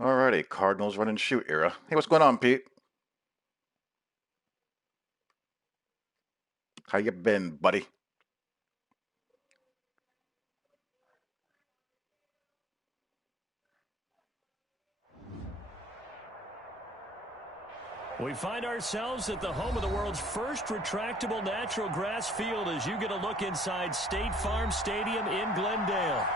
Alrighty, Cardinals run and shoot era. Hey, what's going on, Pete? How you been, buddy? We find ourselves at the home of the world's first retractable natural grass field as you get a look inside State Farm Stadium in Glendale.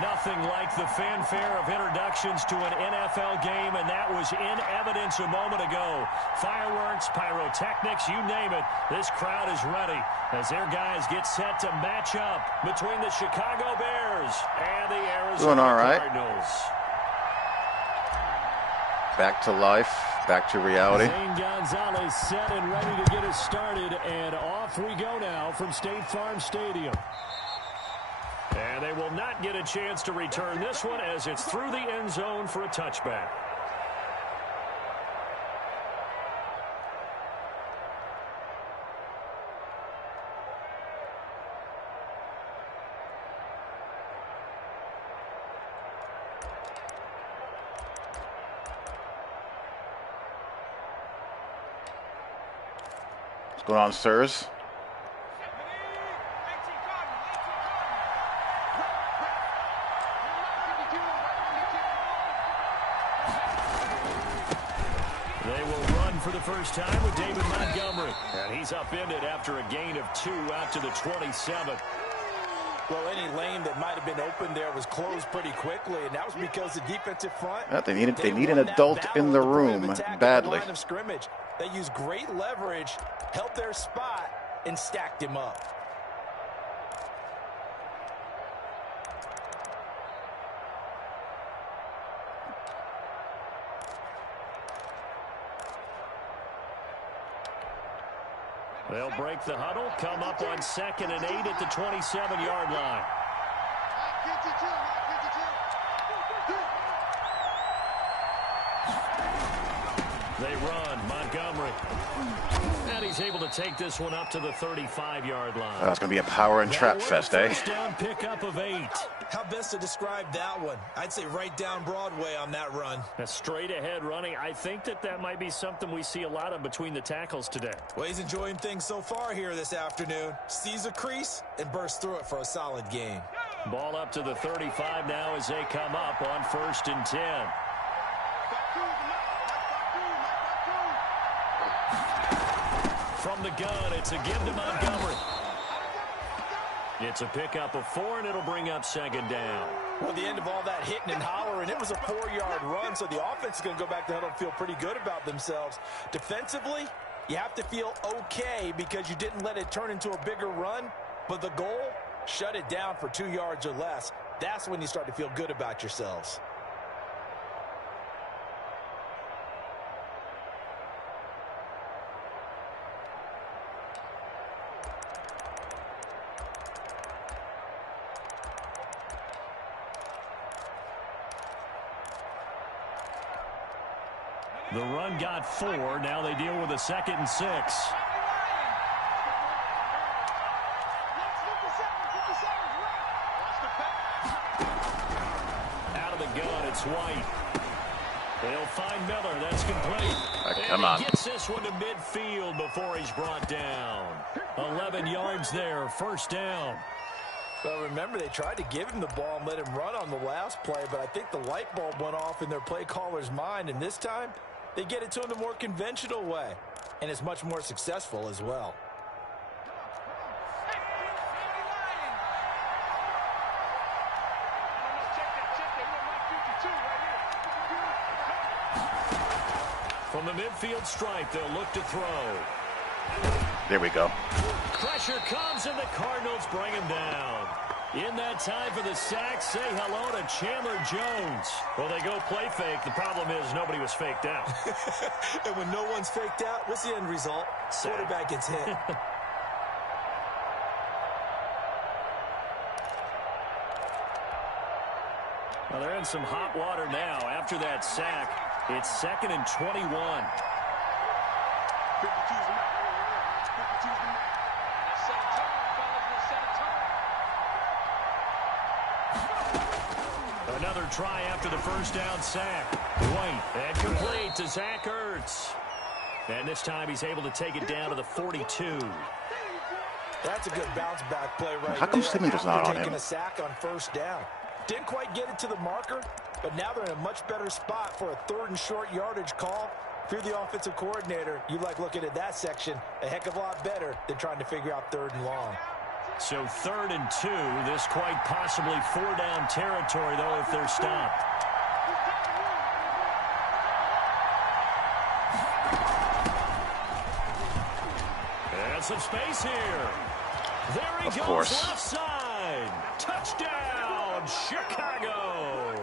Nothing like the fanfare of introductions to an NFL game, and that was in evidence a moment ago. Fireworks, pyrotechnics, you name it. This crowd is ready as their guys get set to match up between the Chicago Bears and the Arizona Cardinals. Back to life, back to reality. Zane Gonzalez set and ready to get us started, and off we go now from State Farm Stadium. And they will not get a chance to return this one as it's through the end zone for a touchback. What's going on, sirs? For the first time with David Montgomery. And he's upended after a gain of 2 out to the 27. Well, any lane that might have been open there was closed pretty quickly, and that was because the defensive front... They need an adult in the room badly. The line of scrimmage. They used great leverage, held their spot, and stacked him up. They'll break the huddle, come up on 2nd and 8 at the 27-yard line. They run, Montgomery. And he's able to take this one up to the 35-yard line. That's going to be a power and trap fest, eh? First down pickup of 8. How best to describe that one? I'd say right down Broadway on that run. A straight ahead running. I think that might be something we see a lot of between the tackles today. Well, he's enjoying things so far here this afternoon. Sees a crease and bursts through it for a solid gain. Ball up to the 35 now as they come up on 1st and 10. From the gun, it's a give to Montgomery. It's a pickup of 4, and it'll bring up 2nd down. Well, at the end of all that hitting and hollering, it was a 4-yard run, so the offense is going to go back to the huddle and feel pretty good about themselves. Defensively, you have to feel okay because you didn't let it turn into a bigger run, but the goal, shut it down for 2 yards or less. That's when you start to feel good about yourselves. The run got 4. Now they deal with a 2nd and 6. Out of the gun, it's White. They'll find Miller. That's complete. Come on. He gets this one to midfield before he's brought down. 11 yards there, 1st down. Well, remember, they tried to give him the ball and let him run on the last play, but I think the light bulb went off in their play caller's mind, and this time, they get it to him the more conventional way, and it's much more successful as well. From the midfield stripe, they'll look to throw. There we go. Pressure comes, and the Cardinals bring him down. In that time for the sack, say hello to Chandler Jones. Well, they go play fake. The problem is nobody was faked out. And when no one's faked out, what's the end result? Sack. Quarterback gets hit. Well, they're in some hot water now. After that sack, it's 2nd and 21. Another try after the first down sack. White, and complete to Zach Ertz. And this time he's able to take it down to the 42. That's a good bounce-back play right How come there. Simmons was not on him? Taking a sack on first down. Didn't quite get it to the marker, but now they're in a much better spot for a 3rd and short yardage call. If you're the offensive coordinator, you like looking at that section a heck of a lot better than trying to figure out 3rd and long. So 3rd and 2. This quite possibly 4-down territory, though, if they're stopped. And some space here. There he goes, left side. Touchdown, Chicago.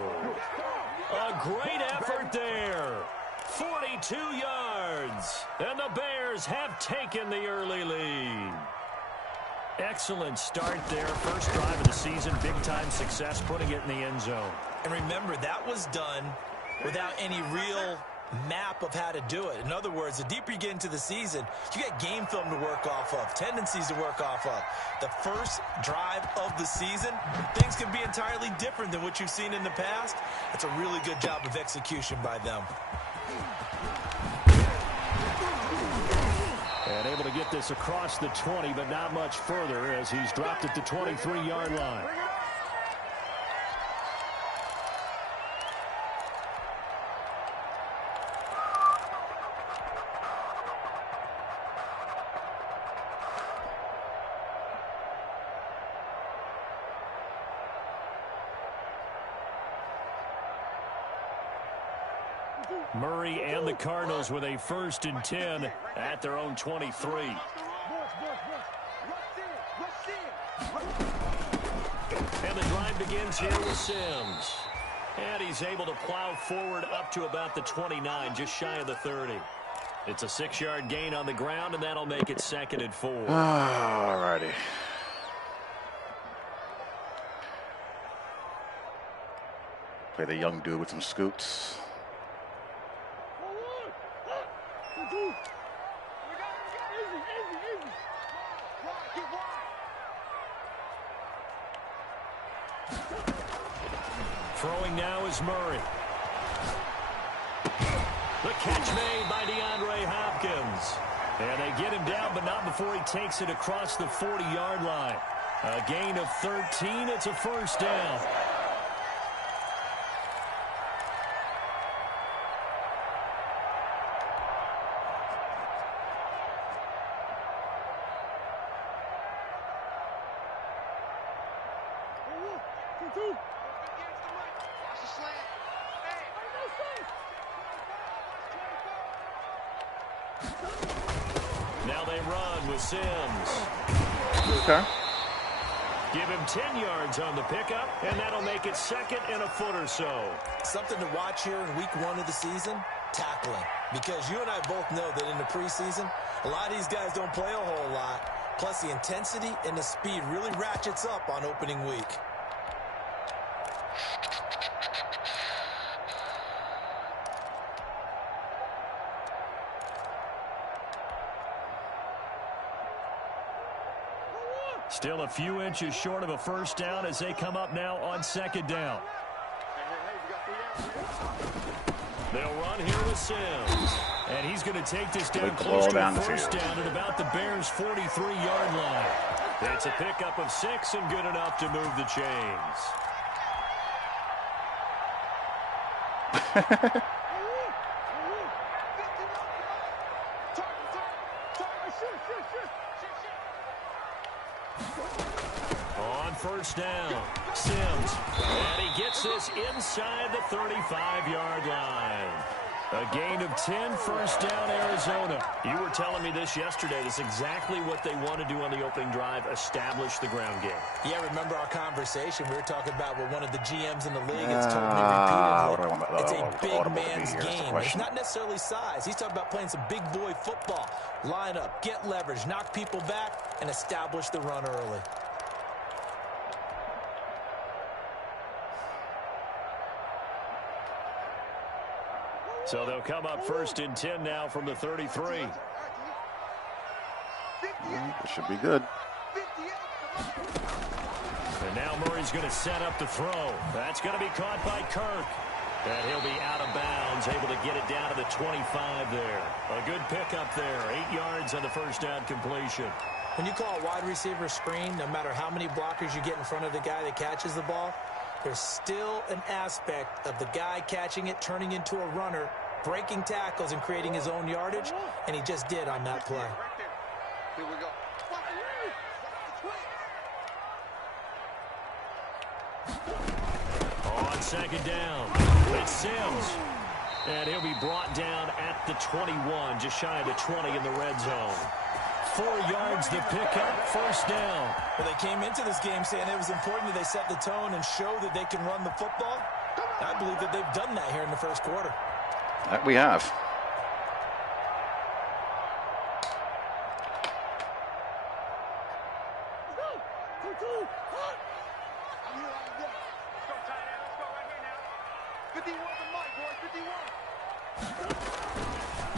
A great effort there. 42 yards. And the Bears have taken the early lead. Excellent start there. First drive of the season. Big-time success putting it in the end zone. And remember, that was done without any real map of how to do it. In other words, the deeper you get into the season, you got game film to work off of, tendencies to work off of. The first drive of the season, things can be entirely different than what you've seen in the past. It's a really good job of execution by them. And able to get this across the 20, but not much further as he's dropped at the 23-yard line. Murray and the Cardinals with a 1st and 10 at their own 23. And the drive begins here with Sims. And he's able to plow forward up to about the 29, just shy of the 30. It's a 6-yard gain on the ground, and that'll make it 2nd and 4. All righty. Play the young dude with some scoots. Throwing now is Murray. The catch made by DeAndre Hopkins. And they get him down, but not before he takes it across the 40-yard line. A gain of 13. It's a 1st down. Now they run with Sims. Okay. Give him 10 yards on the pickup, and that'll make it 2nd and a foot or so. Something to watch here in week 1 of the season, tackling. Because you and I both know that in the preseason, a lot of these guys don't play a whole lot. Plus, the intensity and the speed really ratchets up on opening week. Still a few inches short of a 1st down as they come up now on 2nd down. They'll run here with Sims. And he's going to take this down close to a 1st down at about the Bears' 43-yard line. It's a pickup of 6 and good enough to move the chains. On 1st down, Sims, and he gets this inside the 35-yard line. A gain of 10, 1st down, Arizona. You were telling me this yesterday. That's exactly what they want to do on the opening drive, establish the ground game. Yeah, remember our conversation? We were talking about what one of the GMs in the league has told me repeatedly. It's a big man's game. It's not necessarily size. He's talking about playing some big boy football. Line up, get leverage, knock people back, and establish the run early. So they'll come up 1st and 10 now from the 33. It should be good. And And now Murray's going to set up the throw. That's going to be caught by Kirk. And he'll be out of bounds, able to get it down to the 25 there. A good pickup there. 8 yards on the first down completion. When you call a wide receiver screen, no matter how many blockers you get in front of the guy that catches the ball, there's still an aspect of the guy catching it, turning into a runner, breaking tackles and creating his own yardage, and he just did on that play. Here we go. On second down, it's Sims. And he'll be brought down at the 21, just shy of the 20 in the red zone. 4 yards to pick up, first down. Well, they came into this game saying it was important that they set the tone and show that they can run the football. I believe that they've done that here in the first quarter. That we have.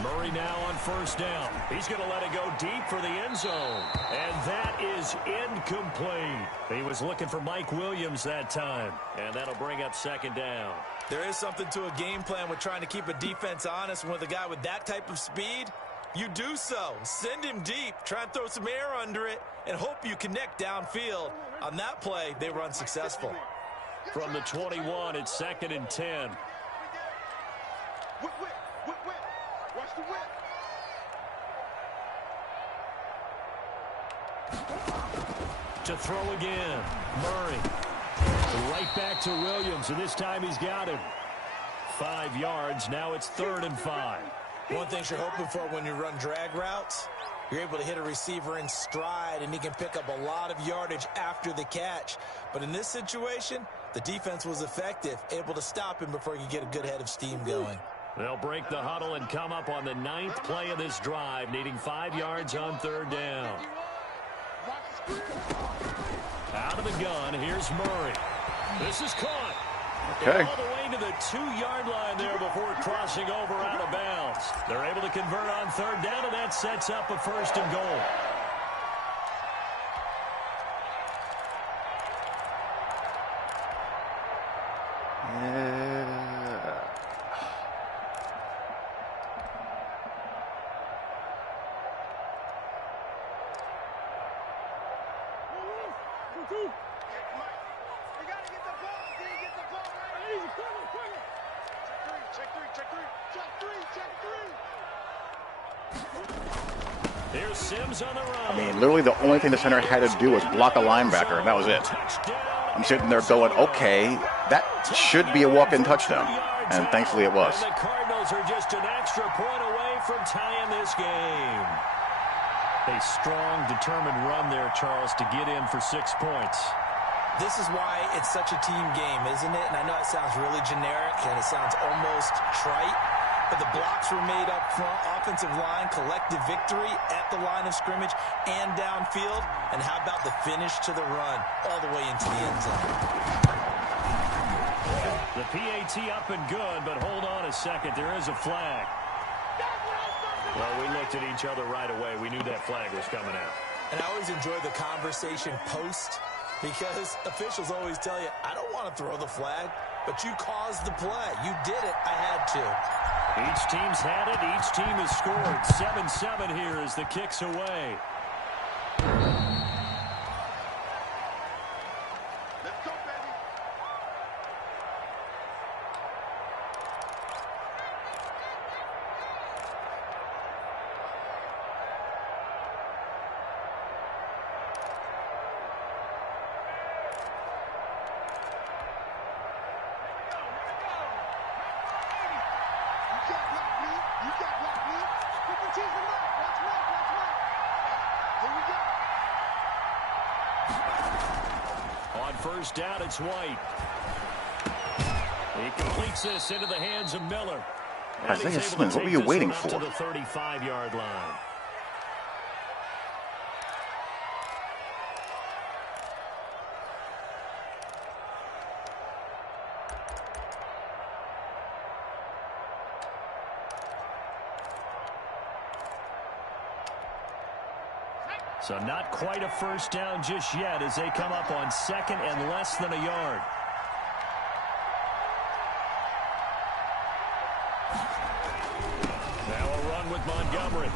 Murray now on first down. He's going to let it go deep for the end zone. And that is incomplete. He was looking for Mike Williams that time. And that'll bring up second down. There is something to a game plan with trying to keep a defense honest. And with a guy with that type of speed, you do so. Send him deep. Try and throw some air under it and hope you connect downfield. On that play, they were unsuccessful. From the 21, it's 2nd and 10. Whip. Watch the whip. To throw again. Murray. Right back to Williams, and this time he's got him. 5 yards. Now it's 3rd and 5. One thing you're hoping for when you run drag routes, you're able to hit a receiver in stride, and he can pick up a lot of yardage after the catch. But in this situation, the defense was effective, able to stop him before he could get a good head of steam going. They'll break the huddle and come up on the 9th play of this drive, needing 5 yards on 3rd down. Out of the gun, here's Murray. This is caught. Okay. All the way to the 2-yard line there before crossing over out of bounds. They're able to convert on 3rd down, and that sets up a 1st and goal. Here's Sims on the run. I mean, literally the only thing the center had to do was block a linebacker, and that was it. I'm sitting there going, okay, that should be a walk-in touchdown. And thankfully it was. And the Cardinals are just an extra point away from tying this game. A strong, determined run there, Charles, to get in for 6 points. This is why it's such a team game, isn't it? And I know it sounds really generic and it sounds almost trite, but the blocks were made up front, offensive line, collective victory at the line of scrimmage and downfield. And how about the finish to the run all the way into the end zone? The PAT up and good, but hold on a second. There is a flag. Well, we looked at each other right away. We knew that flag was coming out. And I always enjoy the conversation post, because officials always tell you, I don't want to throw the flag, but you caused the play. You did it. I had to. Each team's had it. Each team has scored. 7-7 here as the kick's away. Let's go, baby. You got block me. Put the team from Mike. Watch Mike. Here we go. On first down, it's White. He completes this into the hands of Miller. And Isaiah he's able to Simmons, what were take you this waiting one up for? to the 35-yard line. So not quite a first down just yet as they come up on 2nd and less than a yard. Now a run with Montgomery.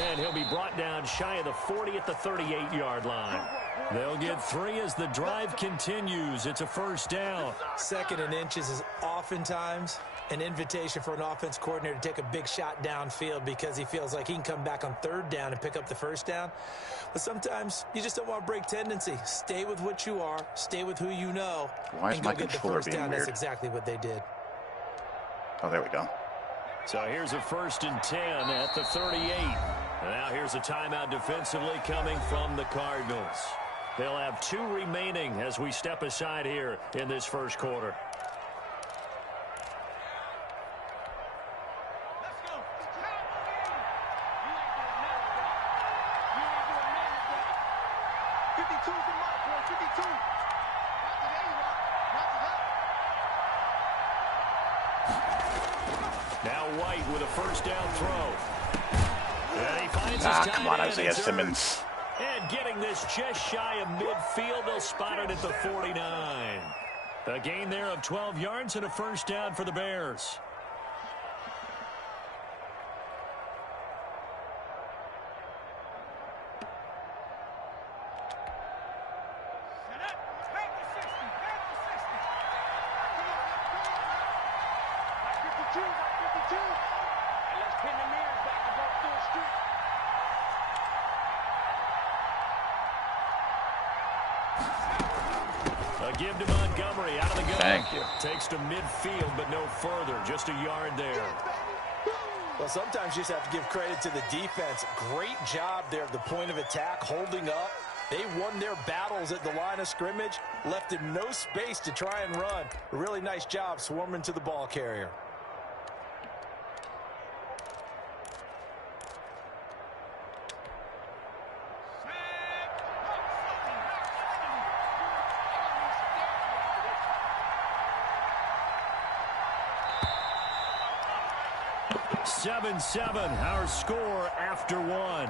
And he'll be brought down shy of the 40 at the 38-yard line. They'll get 3 as the drive continues. It's a first down. 2nd and inches is oftentimes an invitation for an offense coordinator to take a big shot downfield because he feels like he can come back on 3rd down and pick up the first down. But sometimes you just don't want to break tendency. Stay with what you are. Stay with who you know. Why is and my go get the controller first being down. weird? That's exactly what they did. Oh, there we go. So here's a 1st and 10 at the 38. And now here's a timeout defensively coming from the Cardinals. They'll have 2 remaining as we step aside here in this first quarter. Now White with a first down throw. And he finds his Come on, tight end. Isaiah Simmons. And getting this just shy of midfield, they'll spot it at the 49. A gain there of 12 yards and a first down for the Bears. A give to Montgomery out of the gun. Thank you. Takes to midfield, but no further. Just a yard there. Well, sometimes you just have to give credit to the defense. Great job there at the point of attack, holding up. They won their battles at the line of scrimmage, left him no space to try and run. A really nice job swarming to the ball carrier. Seven, our score after 1.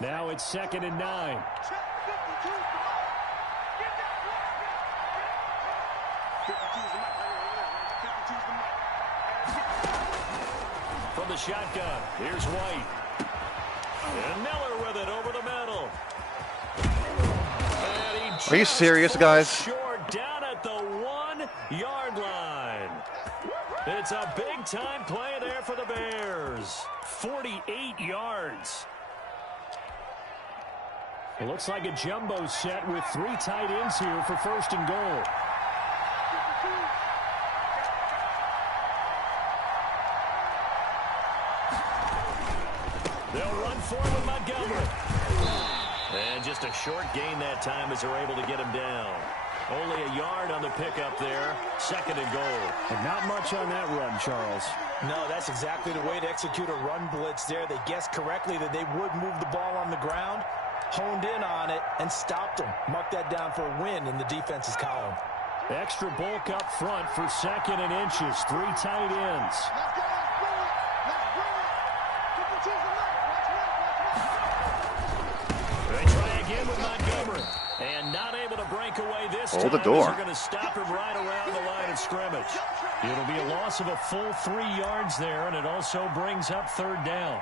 Now it's 2nd and 9. From the shotgun, here's White. And Miller with it over the middle. Are you serious, guys? Short down at the 1-yard line. It's a big-time play there for the Bears. 48 yards. It looks like a jumbo set with 3 tight ends here for 1st and goal. They'll run forward with Montgomery. And just a short gain that time as they're able to get him down. Only a yard on the pickup there. 2nd and goal. And not much on that run, Charles. No, that's exactly the way to execute a run blitz there. They guessed correctly that they would move the ball on the ground, honed in on it, and stopped them. Mark that down for a win in the defense's column. Extra bulk up front for 2nd and inches. 3 tight ends. They try again with Montgomery. And not able to break away this time. Hold the door. They're going to stop him right around the line of scrimmage. It'll be a loss of a full 3 yards there, and it also brings up 3rd down.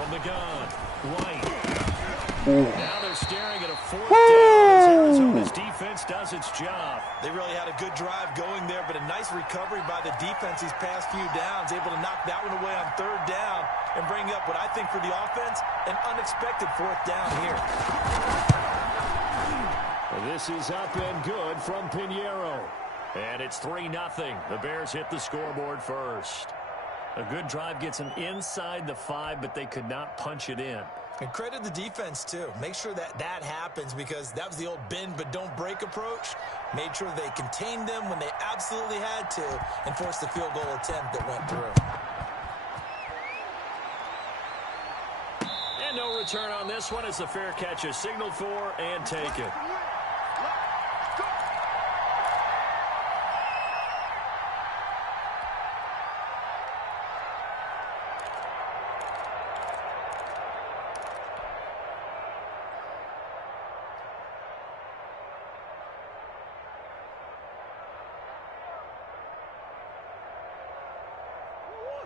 From the gun, White. Now they're staring at a 4th down as Arizona's defense does its job. They really had a good drive going there, but a nice recovery by the defense these past few downs, able to knock that one away on 3rd down and bring up what I think for the offense, an unexpected 4th down here. This is up and good from Pinheiro. And it's 3-0. The Bears hit the scoreboard first. A good drive gets them inside the 5, but they could not punch it in. And credit the defense, too. Make sure that happens, because that was the old bend but don't break approach. Made sure they contained them when they absolutely had to and forced the field goal attempt that went through. And no return on this one as the fair catch is signaled for and taken.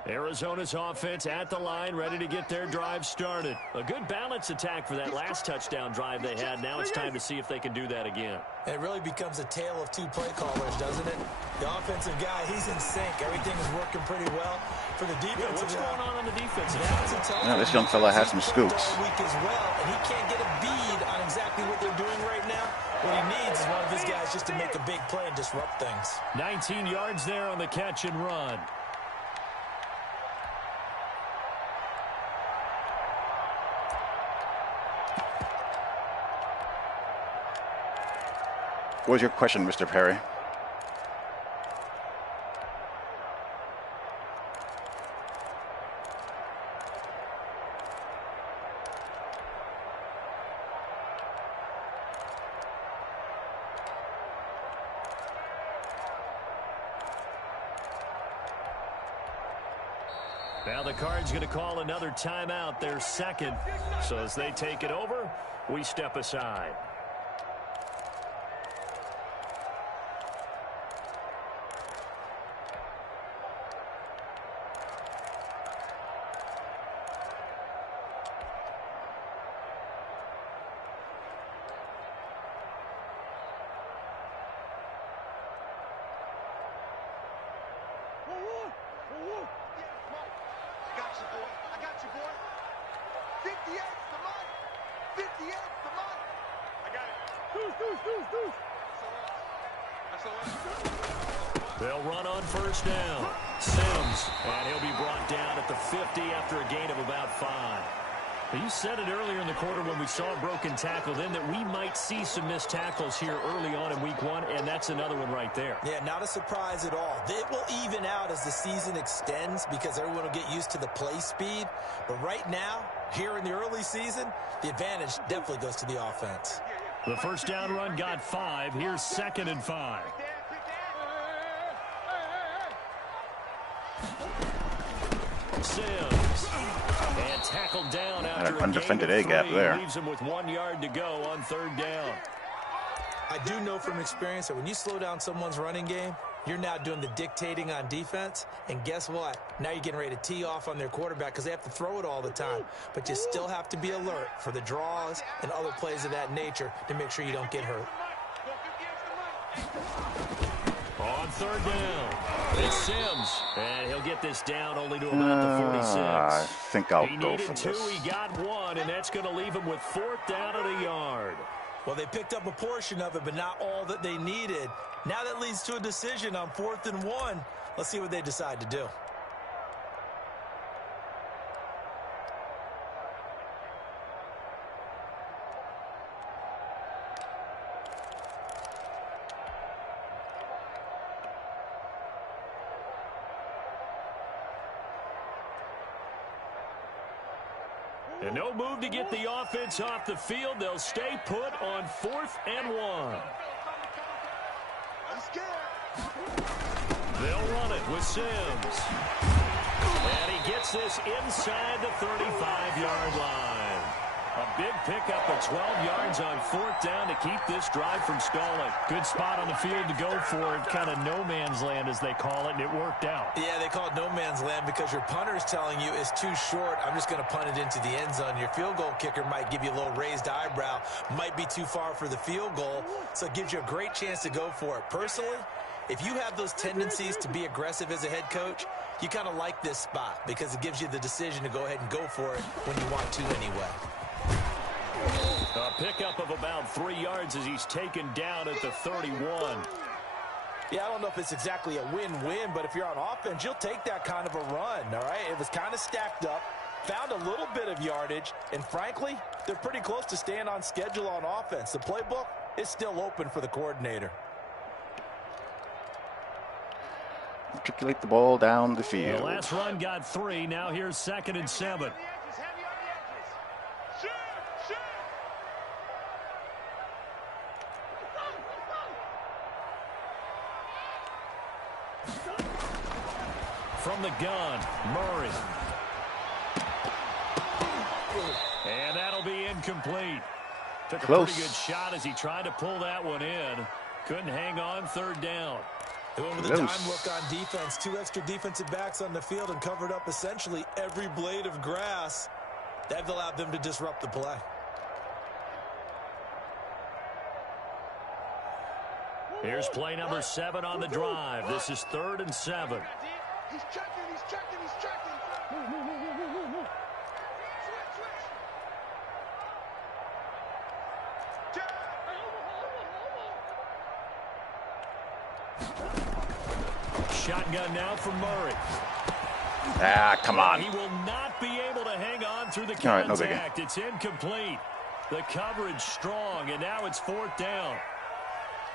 Arizona's offense at the line, ready to get their drive started. A good balance attack for that last touchdown drive they had. Now it's time to see if they can do that again. It really becomes a tale of 2 play callers, doesn't it? The offensive guy, he's in sync. Everything is working pretty well. For the defensive what's going on the defensive side? Yeah, this young fella has some scoops. Week as well, and he can't get a bead on exactly what they're doing right now. What he needs is one of his guys just to make a big play and disrupt things. 19 yards there on the catch and run. What was your question, Mr. Perry? Now the Cards going to call another timeout, their 2nd. So as they take it over, we step aside. They'll run on 1st down. Sims, and he'll be brought down at the 50 after a gain of about 5. You said it earlier in the quarter when we saw a broken tackle then that we might see some missed tackles here early on in week 1, and that's another one right there. Yeah, not a surprise at all. It will even out as the season extends because everyone will get used to the play speed. But right now, here in the early season, the advantage definitely goes to the offense. The 1st down run got 5. Here's 2nd and 5. Sims. And tackled down after an undefended A gap there. Leaves him with 1 yard to go on 3rd down. I do know from experience that when you slow down someone's running game, you're now doing the dictating on defense. And guess what? Now you're getting ready to tee off on their quarterback because they have to throw it all the time. But you still have to be alert for the draws and other plays of that nature to make sure you don't get hurt. On 3rd down, it's Sims, and he'll get this down only to about the 46. I think I'll go for He needed 2, this. he got 1, and that's going to leave him with 4th down at a yard. Well, they picked up a portion of it, but not all that they needed. Now that leads to a decision on 4th and 1. Let's see what they decide to do. And no move to get the offense off the field. They'll stay put on 4th and 1. They'll run it with Sims. And he gets this inside the 35-yard line. A big pickup of 12 yards on 4th down to keep this drive from stalling. Good spot on the field to go for it. Kind of no man's land, as they call it, and it worked out. Yeah, they call it no man's land because your punter is telling you it's too short. I'm just going to punt it into the end zone. Your field goal kicker might give you a little raised eyebrow. Might be too far for the field goal, so it gives you a great chance to go for it. Personally, if you have those tendencies to be aggressive as a head coach, you kind of like this spot because it gives you the decision to go ahead and go for it when you want to anyway. A pickup of about 3 yards as he's taken down at the 31. Yeah, I don't know if it's exactly a win-win, but if you're on offense, you'll take that kind of a run, all right? It was kind of stacked up, found a little bit of yardage, and frankly, they're pretty close to staying on schedule on offense. The playbook is still open for the coordinator. Articulate the ball down the field. The last run got 3. Now here's 2nd and 7. From the gun, Murray. And that'll be incomplete. Took a pretty good shot as he tried to pull that one in. Couldn't hang on 3rd down. They went with a time look on defense. 2 extra defensive backs on the field and covered up essentially every blade of grass. That allowed them to disrupt the play. Here's play number 7 on the drive. This is 3rd and 7. He's checking, he's checking, he's checking. Switch. Shotgun now from Murray. Ah, come on. He will not be able to hang on through the contact. All right, no it's incomplete. The coverage strong, and now it's 4th down.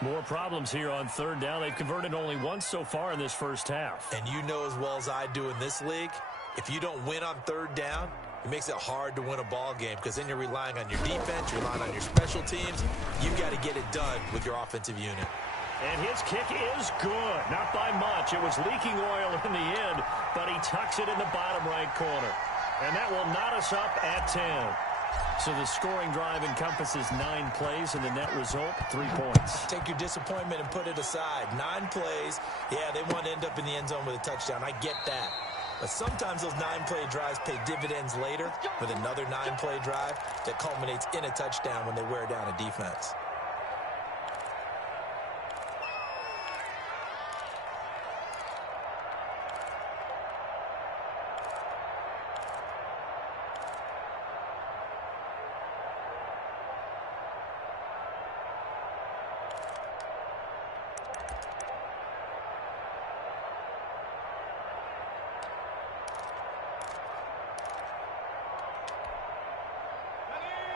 More problems here on 3rd down. They've converted only once so far in this first half. And you know as well as I do in this league, if you don't win on 3rd down, it makes it hard to win a ball game because then you're relying on your defense, you're relying on your special teams. You've got to get it done with your offensive unit. And his kick is good. Not by much. It was leaking oil in the end, but he tucks it in the bottom right corner. And that will knot us up at 10. So the scoring drive encompasses 9 plays, and the net result, 3 points. Take your disappointment and put it aside. 9 plays. Yeah, they want to end up in the end zone with a touchdown. I get that. But sometimes those 9-play drives pay dividends later with another 9-play drive that culminates in a touchdown when they wear down a defense.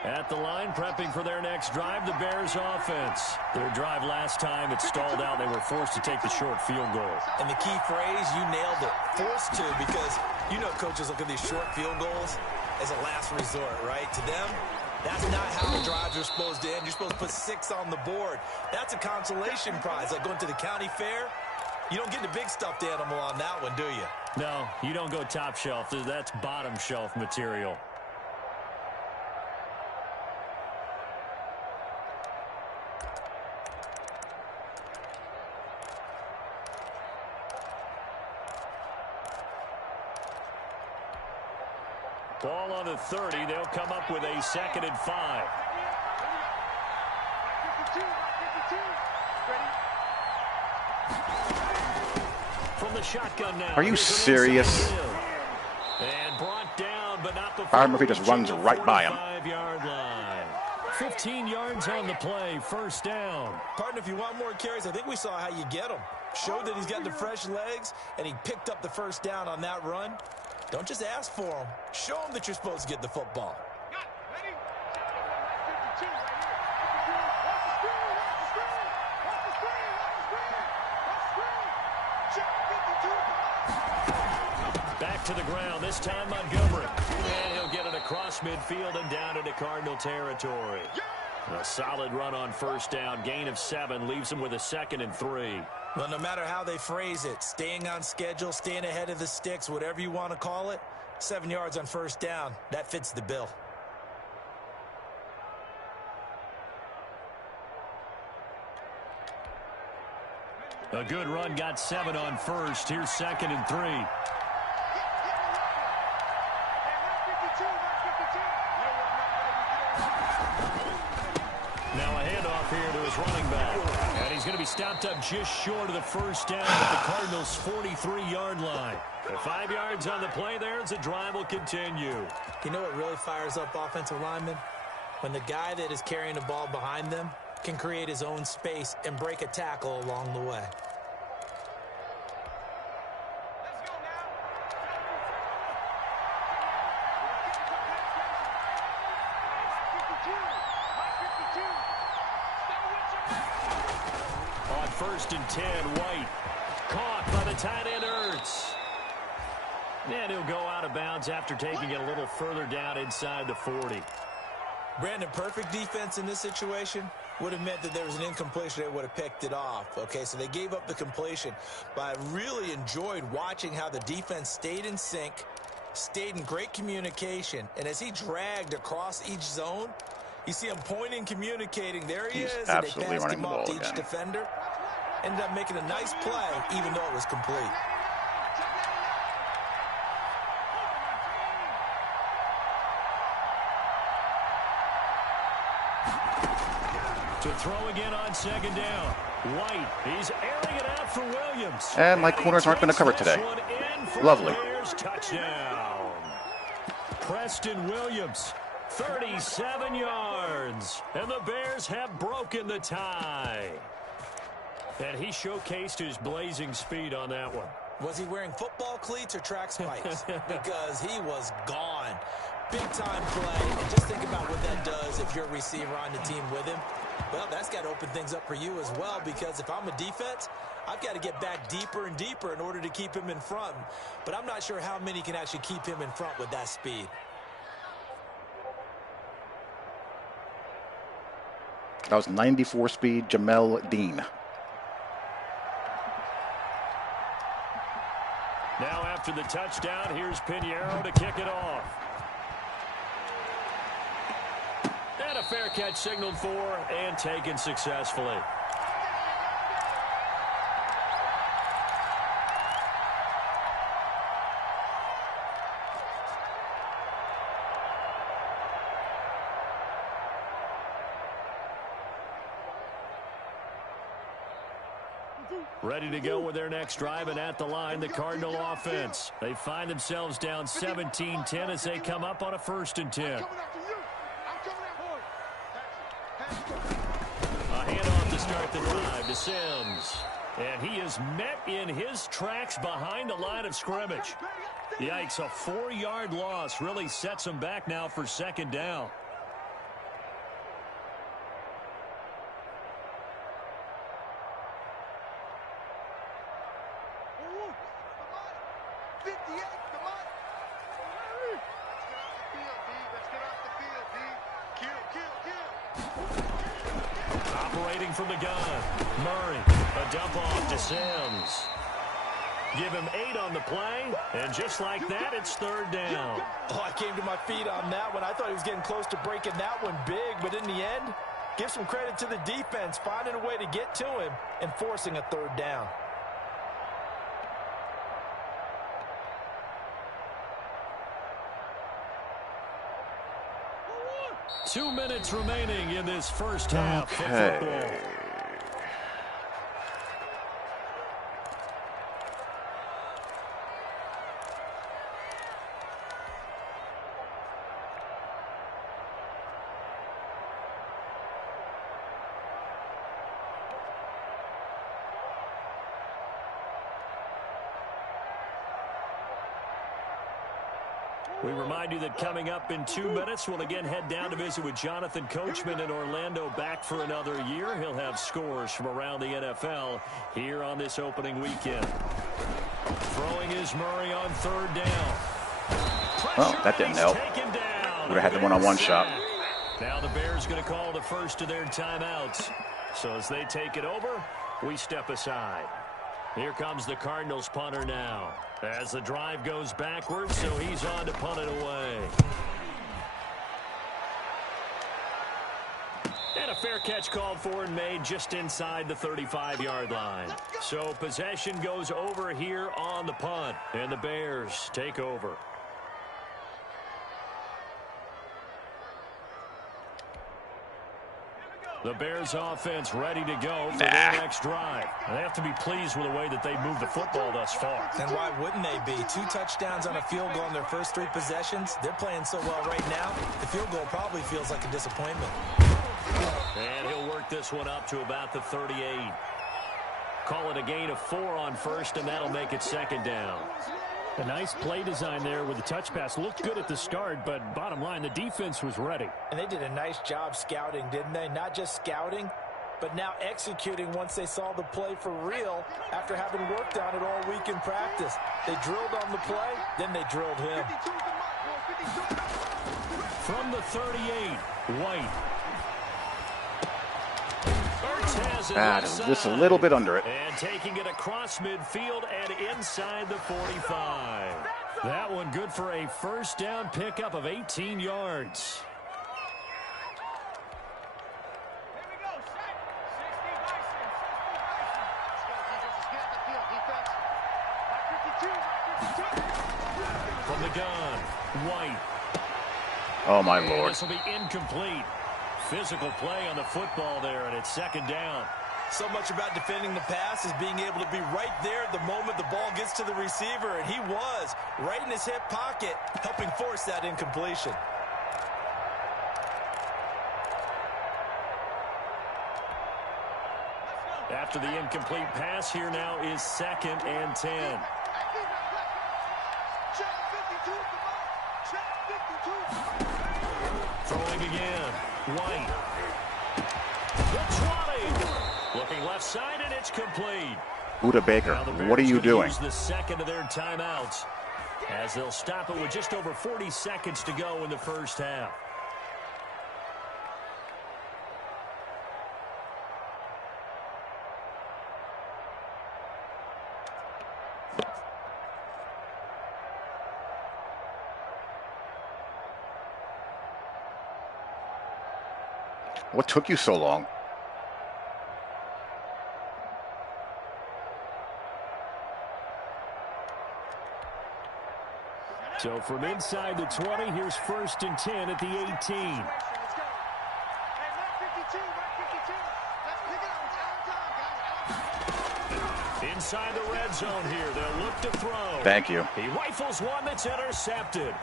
At the line, prepping for their next drive, the Bears offense. Their drive last time, it stalled out. They were forced to take the short field goal. And the key phrase, you nailed it. Forced to, because you know coaches look at these short field goals as a last resort, right? To them, that's not how drives are supposed to end. You're supposed to put 6 on the board. That's a consolation prize. Like going to the county fair, you don't get the big stuffed animal on that one, do you? No, you don't go top shelf. That's bottom shelf material. Ball on the 30. They'll come up with a 2nd and 5. 52, 52. Ready? From the shotgun now. Are you serious? And brought down, but not before. Byron Murphy just runs right by him. 5-yard line. 15 yards on the play. 1st down. Partner, if you want more carries, I think we saw how you get them. Showed that he's got the fresh legs, and he picked up the 1st down on that run. Don't just ask for them. Show them that you're supposed to get the football. Ready? 52 right here. 52. Watch the screen. Watch the screen. Watch the screen. Watch the screen. Watch the screen. Check 52. Back to the ground. This time Montgomery. And he'll get it across midfield and down into Cardinal territory. A solid run on 1st down. Gain of 7 leaves him with a 2nd and 3. Well, no matter how they phrase it, staying on schedule, staying ahead of the sticks, whatever you want to call it, 7 yards on 1st down, that fits the bill. A good run got 7 on first. Here's 2nd and 3. Now a handoff here to his running back. And he's going to be stopped up just short of the first down at the Cardinals' 43-yard line. 5 yards on the play there as the drive will continue. You know what really fires up offensive linemen? When the guy that is carrying the ball behind them can create his own space and break a tackle along the way. On 1st and 10, White. Caught by the tight end, Ertz. And he'll go out of bounds after taking it a little further down inside the 40. Brandon, perfect defense in this situation would have meant that there was an incompletion. They would have picked it off. Okay, so they gave up the completion. But I really enjoyed watching how the defense stayed in sync, stayed in great communication. And as he dragged across each zone, you see him pointing, communicating. There he is. And they passed him off to each defender. Ended up making a nice play, even though it was complete. To throw again on 2nd down. White, he's airing it out for Williams. And my corners aren't going to cover today. Lovely. Touchdown. Preston Williams, 37 yards. And the Bears have broken the tie. And he showcased his blazing speed on that one. Was he wearing football cleats or track spikes? Because he was gone. Big-time play. And just think about what that does if you're a receiver on the team with him. Well, that's got to open things up for you as well, because if I'm a defense, I've got to get back deeper and deeper in order to keep him in front. But I'm not sure how many can actually keep him in front with that speed. That was 94 speed, Jamel Dean. Now after the touchdown, here's Pinheiro to kick it off. And a fair catch signaled for and taken successfully. Ready to go with their next drive, and at the line, the Cardinal offense. They find themselves down 17-10 as they come up on a 1st and 10. A handoff to start the drive to Sims. And he is met in his tracks behind the line of scrimmage. Yikes, a 4-yard loss really sets him back now for 2nd down. Operating from the gun, Murray, a dump off to Sims. Give him 8 on the play, and just like that, it's 3rd down. Oh, I came to my feet on that one. I thought he was getting close to breaking that one big, but in the end, give some credit to the defense, finding a way to get to him and forcing a 3rd down. Two minutes remaining in this first half of football. We remind you that coming up in 2 minutes, we'll again head down to visit with Jonathan Coachman in Orlando, back for another year. He'll have scores from around the NFL here on this opening weekend. Throwing is Murray on 3rd down. Well, that didn't help. Would have had the one-on-one shot. Now the Bears going to call the first of their timeouts. So as they take it over, we step aside. Here comes the Cardinals punter now. As the drive goes backwards, so he's on to punt it away. And a fair catch called for and made just inside the 35-yard line. So possession goes over here on the punt, and the Bears take over. The Bears offense ready to go for their next drive. They have to be pleased with the way that they moved the football thus far. And why wouldn't they be? 2 touchdowns on a field goal in their first 3 possessions. They're playing so well right now, the field goal probably feels like a disappointment. And he'll work this one up to about the 38. Call it a gain of 4 on first, and that'll make it second down. A nice play design there with the touch pass. Looked good at the start, but bottom line, the defense was ready. And they did a nice job scouting, didn't they? Not just scouting, but now executing once they saw the play for real after having worked on it all week in practice. They drilled on the play, then they drilled him. From the 38, White. Just a little bit under it. And taking it across midfield and inside the 45. That one good for a first down pickup of 18 yards. From the gun, White. Oh, my Lord. This will be incomplete. Physical play on the football there, and it's second down. So much about defending the pass is being able to be right there at the moment the ball gets to the receiver, and he was right in his hip pocket, helping force that incompletion. After the incomplete pass, here now is 2nd and 10. Throwing again. White. The 20. Looking left side, and it's complete. Buda Baker, what are you doing? Use the second of their timeouts as they'll stop it with just over 40 seconds to go in the first half. What took you so long? So from inside the 20, here's 1st and 10 at the 18. Inside the red zone here, they'll look to throw. Thank you. He rifles one that's intercepted.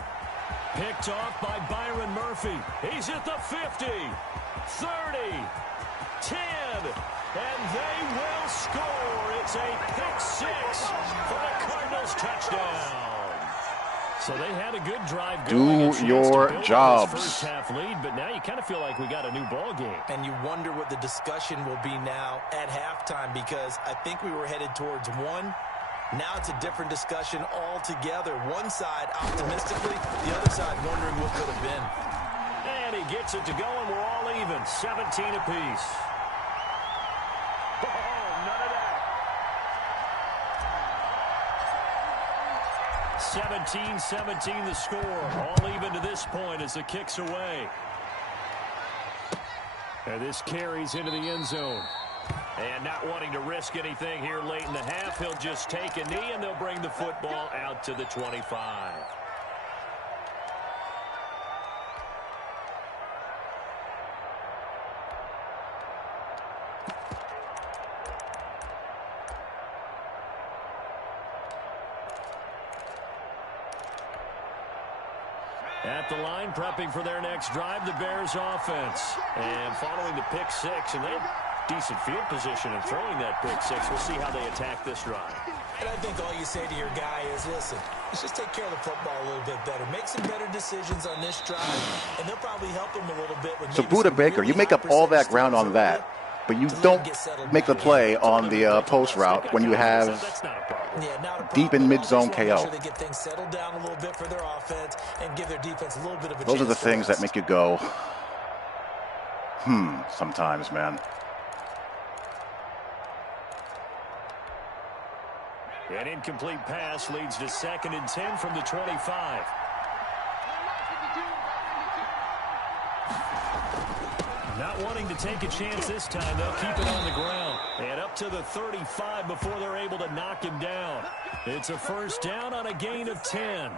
Picked off by Byron Murphy. He's at the 50, 30, 10, and they will score. It's a pick 6 for the Cardinals touchdown. So they had a good drive going. Do your jobs. First half lead, but now you kind of feel like we got a new ball game. And you wonder what the discussion will be now at halftime, because I think we were headed towards one. Now it's a different discussion altogether. One side optimistically, the other side wondering what could have been. And he gets it to go, and we're all even, 17 apiece. Oh, none of that. 17-17 the score. All even to this point as the kick's away. And this carries into the end zone. And not wanting to risk anything here late in the half, he'll just take a knee, and they'll bring the football out to the 25. At the line, prepping for their next drive, the Bears offense. And following the pick 6, and they have decent field position in throwing that pick 6. We'll see how they attack this drive. And I think all you say to your guy is, listen, let's just take care of the football a little bit better. Make some better decisions on this drive, and they'll probably help him a little bit. With So Buda Baker, you make up all that ground on that, but you don't make the play on the post route when you have deep in mid-zone KO. They get things settled down a little bit for their offense and give their defense a little bit of a Those are the chance to things that rest. make you go, sometimes, man. An incomplete pass leads to 2nd and 10 from the 25. Not wanting to take a chance this time, they'll keep it on the ground. And up to the 35 before they're able to knock him down. It's a first down on a gain of 10.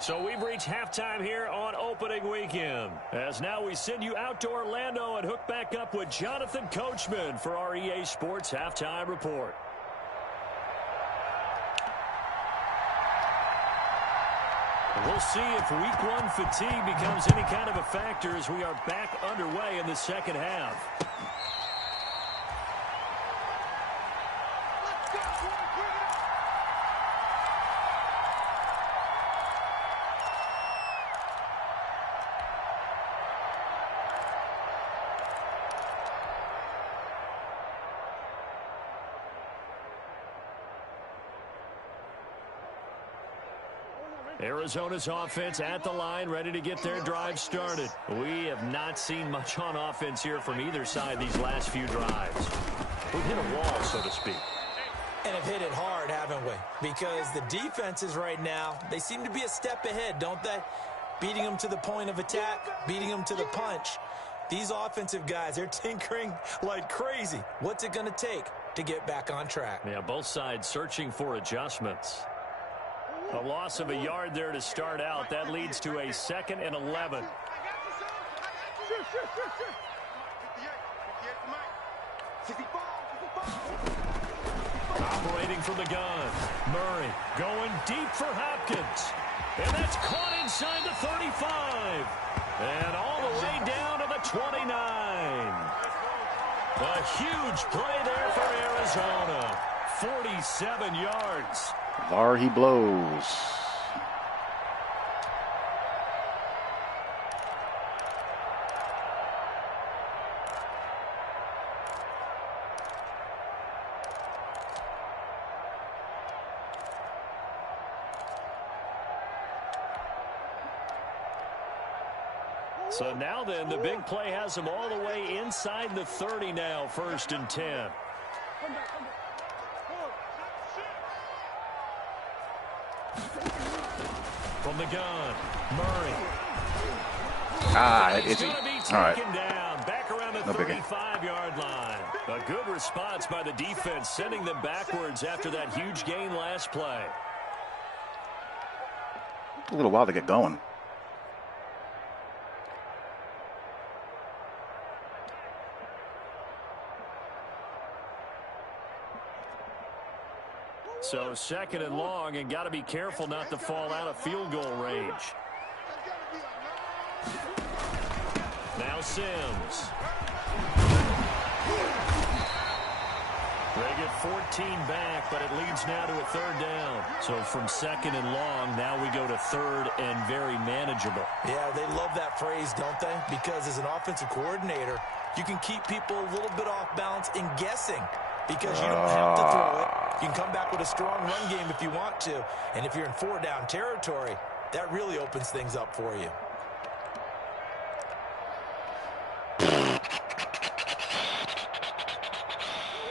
So we've reached halftime here on opening weekend. As now we send you out to Orlando and hook back up with Jonathan Coachman for our EA Sports Halftime Report. We'll see if week one fatigue becomes any kind of a factor as we are back underway in the second half. Arizona's offense at the line, ready to get their drive started. We have not seen much on offense here from either side these last few drives. We've hit a wall, so to speak. And have hit it hard, haven't we? Because the defenses right now, they seem to be a step ahead, don't they? Beating them to the point of attack, beating them to the punch. These offensive guys, they're tinkering like crazy. What's it going to take to get back on track? Yeah, both sides searching for adjustments. A loss of a yard there to start out. That leads to a 2nd and 11. Operating from the gun. Murray going deep for Hopkins. And that's caught inside the 35. And all the way down to the 29. A huge play there for Arizona. 47 yards. VAR he blows. So now then, the big play has them all the way inside the 30 now, 1st and 10. From the gun, Murray. It's going to be taken all right. down, back around the 35-yard line. A good response by the defense, sending them backwards after that huge gain last play. A little while to get going. So 2nd and long, and got to be careful not to fall out of field goal range. Now Sims. They get 14 back, but it leads now to a 3rd down. So from 2nd and long, now we go to 3rd and very manageable. Yeah, they love that phrase, don't they? Because as an offensive coordinator, you can keep people a little bit off balance in guessing. Because you don't have to throw it. You can come back with a strong run game if you want to. And if you're in 4-down territory, that really opens things up for you.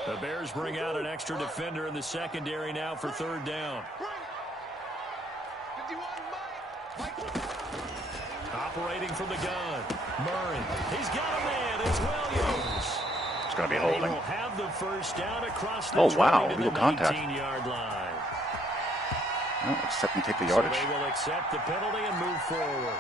The Bears bring out an extra defender in the secondary now for 3rd down. Operating from the gun. Murray. He's got a man. It's Williams. It's going to be holding. He will have the first down across the wow, 20 to legal the contact. 19-yard line. Well, accept and take the yardage. So they will accept the penalty and move forward.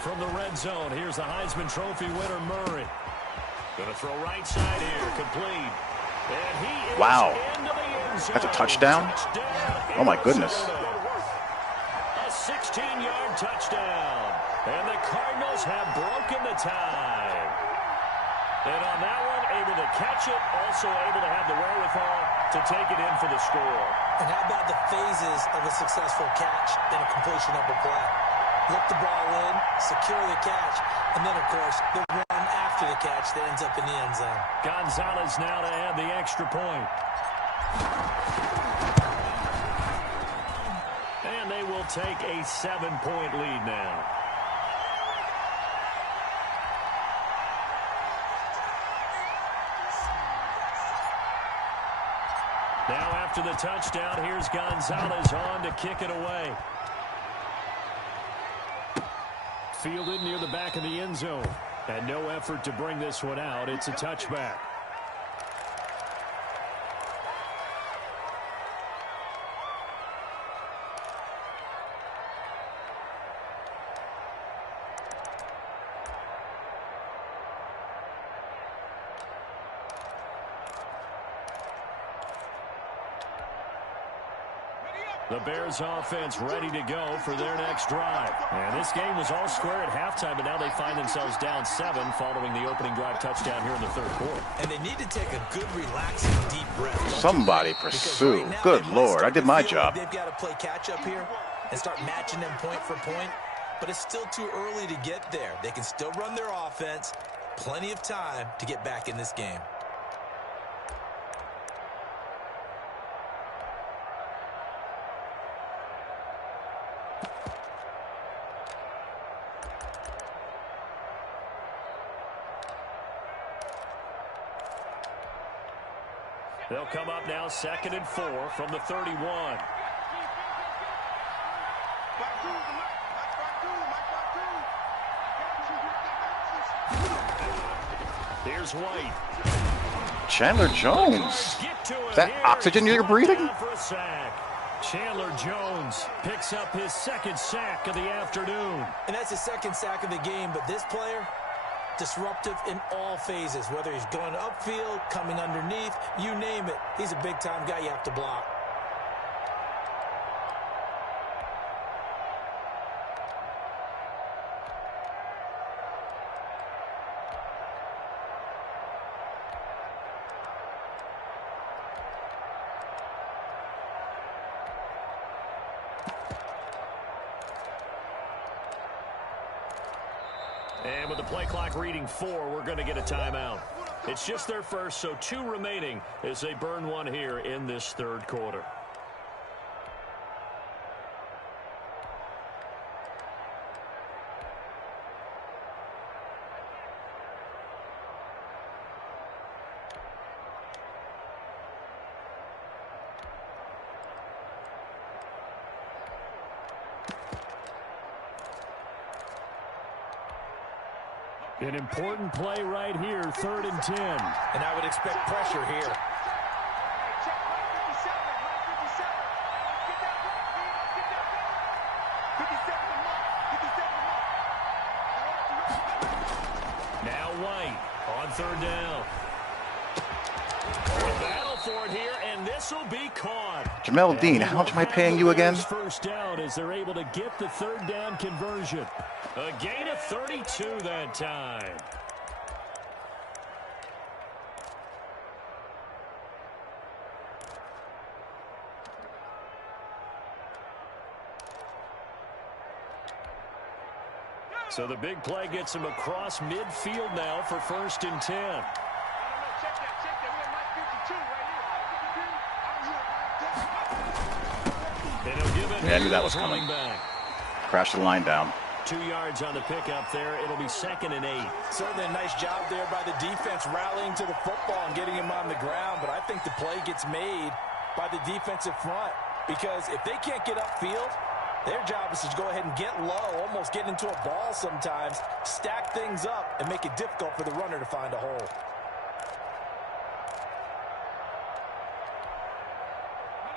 From the red zone, here's the Heisman Trophy winner, Murray. Going to throw right side here, complete. And he is into the end zone. That's a touchdown? Oh, my goodness. A 16-yard touchdown. And the Cardinals have broken the tie. And on that one, able to catch it, also able to have the wherewithal to take it in for the score. And how about the phases of a successful catch and a completion of a play? look the ball in, secure the catch, and then, of course, the run after the catch that ends up in the end zone. Gonzalez now to add the extra point. And they will take a 7-point lead now. Now after the touchdown, here's Gonzalez on to kick it away. Fielded near the back of the end zone. And no effort to bring this one out. It's a touchback. The Bears offense ready to go for their next drive. And this game was all square at halftime, but now they find themselves down 7 following the opening drive touchdown here in the third quarter. And they need to take a good, relaxing, deep breath. Somebody pursue. Right now, good Lord, I did my job. They've got to play catch up here and start matching them point for point. But it's still too early to get there. They can still run their offense. Plenty of time to get back in this game. They'll come up now 2nd and 4 from the 31. Here's White. Chandler Jones. Is that oxygen you're breathing? Chandler Jones picks up his 2nd sack of the afternoon. And that's his 2nd sack of the game, but this player, disruptive in all phases, whether he's going upfield, coming underneath, you name it. He's a big-time guy you have to block. And with the play clock reading 4, we're going to get a timeout. It's just their first, so 2 remaining as they burn one here in this third quarter. An important play right here, 3rd and 10. And I would expect pressure here. Now White on 3rd down. A battle for it here, and this will be caught. Jamel Dean, how much am I paying you again? First down as they're able to get the 3rd down conversion. A gain of 32 that time. So the big play gets him across midfield now for 1st and 10. Yeah, I knew that was coming. Crash the line down. 2 yards on the pickup there. It'll be 2nd and 8. Certainly a nice job there by the defense rallying to the football and getting him on the ground. But I think the play gets made by the defensive front, because if they can't get upfield, their job is to go ahead and get low, almost get into a ball sometimes, stack things up, and make it difficult for the runner to find a hole.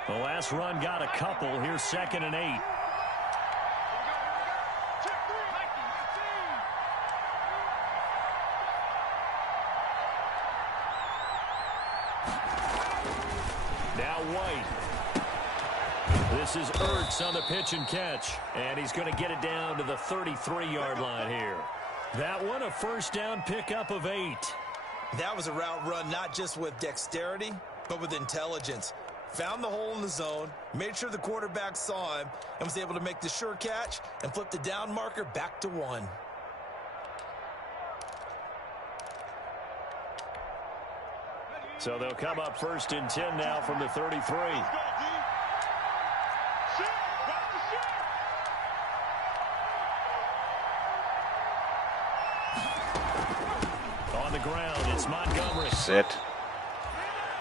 The last run got a couple. Here's 2nd and 8. Now White. This is Ertz on the pitch and catch. And he's going to get it down to the 33-yard line here. That one, a 1st down pickup of 8. That was a route run not just with dexterity, but with intelligence. found the hole in the zone, made sure the quarterback saw him, and was able to make the sure catch and flip the down marker back to 1. So they'll come up 1st and 10 now from the 33. On the ground, it's Montgomery. Sit.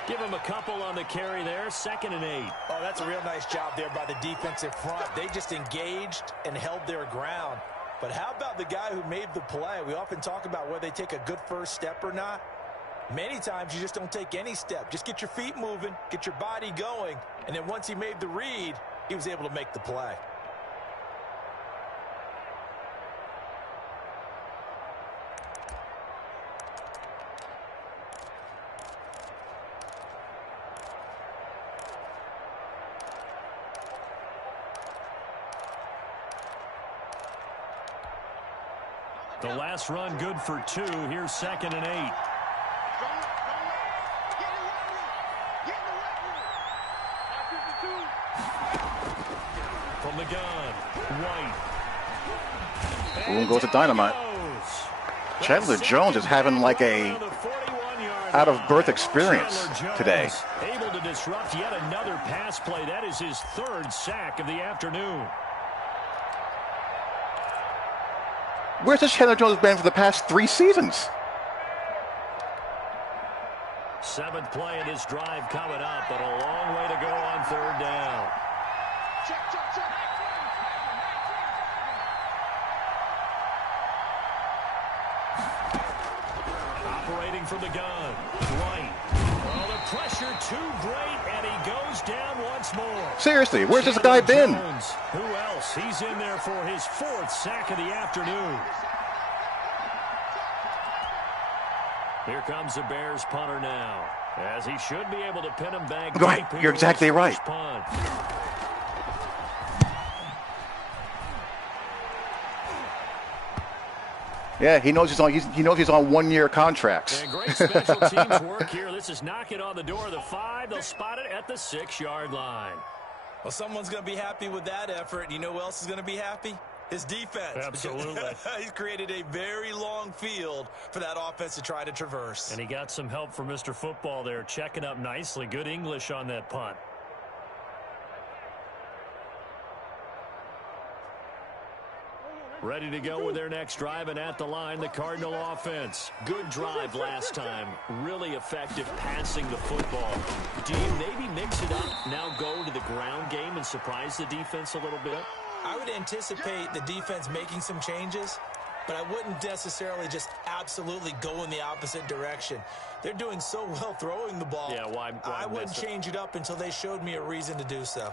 Give him a couple on the carry there. 2nd and 8. Oh, that's a real nice job there by the defensive front. They just engaged and held their ground. But how about the guy who made the play? We often talk about whether they take a good first step or not. Many times you just don't take any step. Just get your feet moving, get your body going, and then once he made the read, he was able to make the play. The last run good for 2. Here's 2nd and 8. From the gun, White. Boom goes to dynamite. Chandler Jones is having like a out-of-birth experience today. Able to disrupt yet another pass play. That is his 3rd sack of the afternoon. Where's this Chandler Jones been for the past 3 seasons? 7th play in this drive coming up, but a long way to go on 3rd down. Operating from the gun, White. Oh, the pressure too great, and he goes down once more. Seriously, where's this guy been? Jones, who else? He's in there for his 4th sack of the afternoon. Here comes the Bears punter now, as he should be able to pin him back. Right, you're exactly right. Punt. Yeah, he knows he's on 1-year contracts. And great special teams work here. This is knocking on the door of the 5. They'll spot it at the 6-yard line. Well, someone's going to be happy with that effort. You know who else is going to be happy? His defense. Absolutely. He's created a very long field for that offense to try to traverse. And he got some help from Mr. Football there, checking up nicely. Good English on that punt. Ready to go with their next drive, and at the line, the Cardinal offense. Good drive last time. Really effective passing the football. Do you maybe mix it up, now go to the ground game and surprise the defense a little bit? I would anticipate the defense making some changes, but I wouldn't necessarily just absolutely go in the opposite direction. They're doing so well throwing the ball. Yeah, why I wouldn't change it up until they showed me a reason to do so.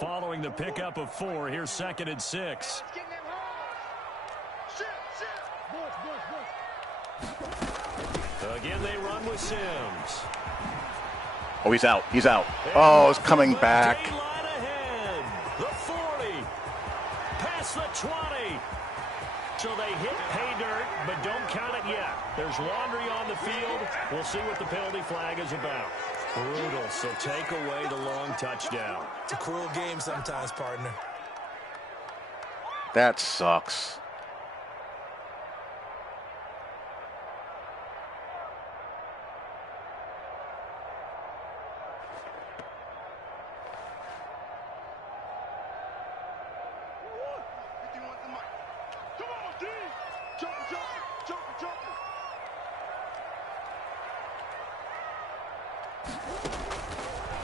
Following the pickup of 4, here's 2nd and 6. Again, they run with Sims. Oh, he's out. He's out. Oh, it's coming back. Line ahead. The 40. Past the 20. So they hit pay dirt, but don't count it yet. There's laundry on the field. We'll see what the penalty flag is about. Brutal, so take away the long touchdown. It's a cruel game sometimes, partner. That sucks.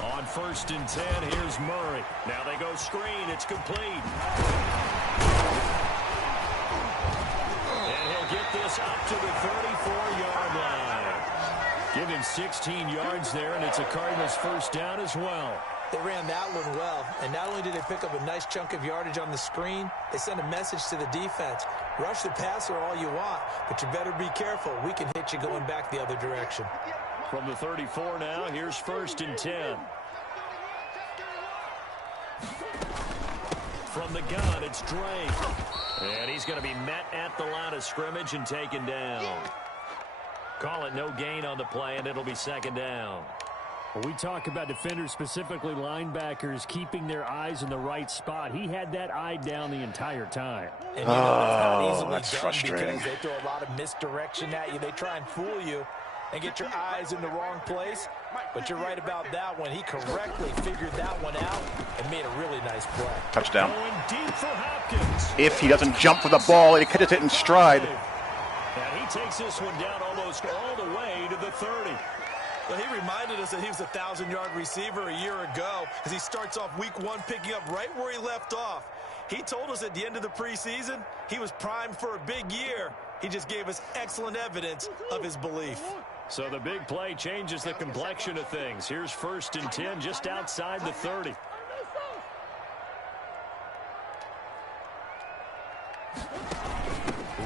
On 1st and 10, here's Murray. Now they go screen. It's complete. And he'll get this up to the 34-yard line. Give him 16 yards there, and it's a Cardinals 1st down as well. They ran that one well, and not only did they pick up a nice chunk of yardage on the screen, they sent a message to the defense. Rush the passer all you want, but you better be careful. We can hit you going back the other direction. From the 34 now, here's 1st and 10. From the gun, it's Drake. And he's going to be met at the line of scrimmage and taken down. Call it no gain on the play, and it'll be second down. When we talk about defenders, specifically linebackers, keeping their eyes in the right spot, he had that eye down the entire time. And you know that's not easily that's done frustrating. because they throw a lot of misdirection at you. They try and fool you and get your eyes in the wrong place. But you're right about that one. He correctly figured that one out and made a really nice play. Touchdown. Going deep for Hopkins. If he doesn't jump for the ball, he catches it in stride. And he takes this one down almost all the way to the 30. Well, he reminded us that he was a 1,000-yard receiver a year ago as he starts off week 1 picking up right where he left off. He told us at the end of the preseason he was primed for a big year. He just gave us excellent evidence of his belief. So the big play changes the complexion of things. Here's 1st and 10 just outside the 30.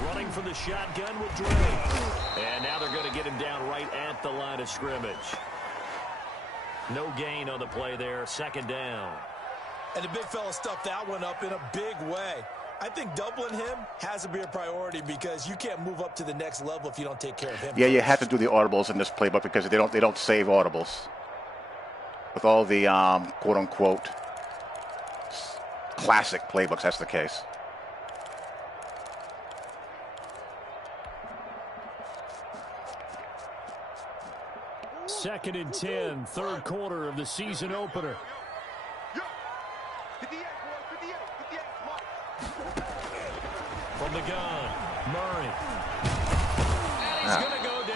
Running from the shotgun with Drake. And now they're going to get him down right at the line of scrimmage. No gain on the play there. Second down. And the big fella stuffed that one up in a big way. I think doubling him has to be a priority because you can't move up to the next level if you don't take care of him. Yeah, you have to do the audibles in this playbook because they don't save audibles. With all the quote unquote classic playbooks, that's the case. Second and 10, third quarter of the season opener. From the gun, Murray.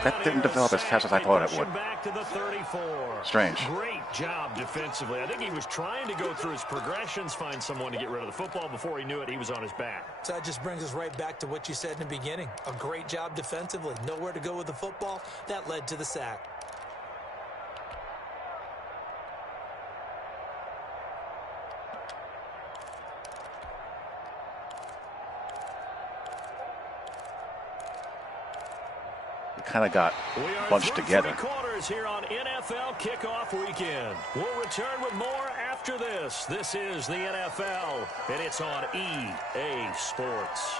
That didn't develop as fast as I thought it would. Back to the 34. Strange. Great job defensively. I think he was trying to go through his progressions, find someone to get rid of the football. Before he knew it, he was on his back. So that just brings us right back to what you said in the beginning. A great job defensively. Nowhere to go with the football. That led to the sack. Kind of got bunched together. 3 quarters here on NFL Kickoff Weekend. We'll return with more after this. This is the NFL, and it's on EA Sports.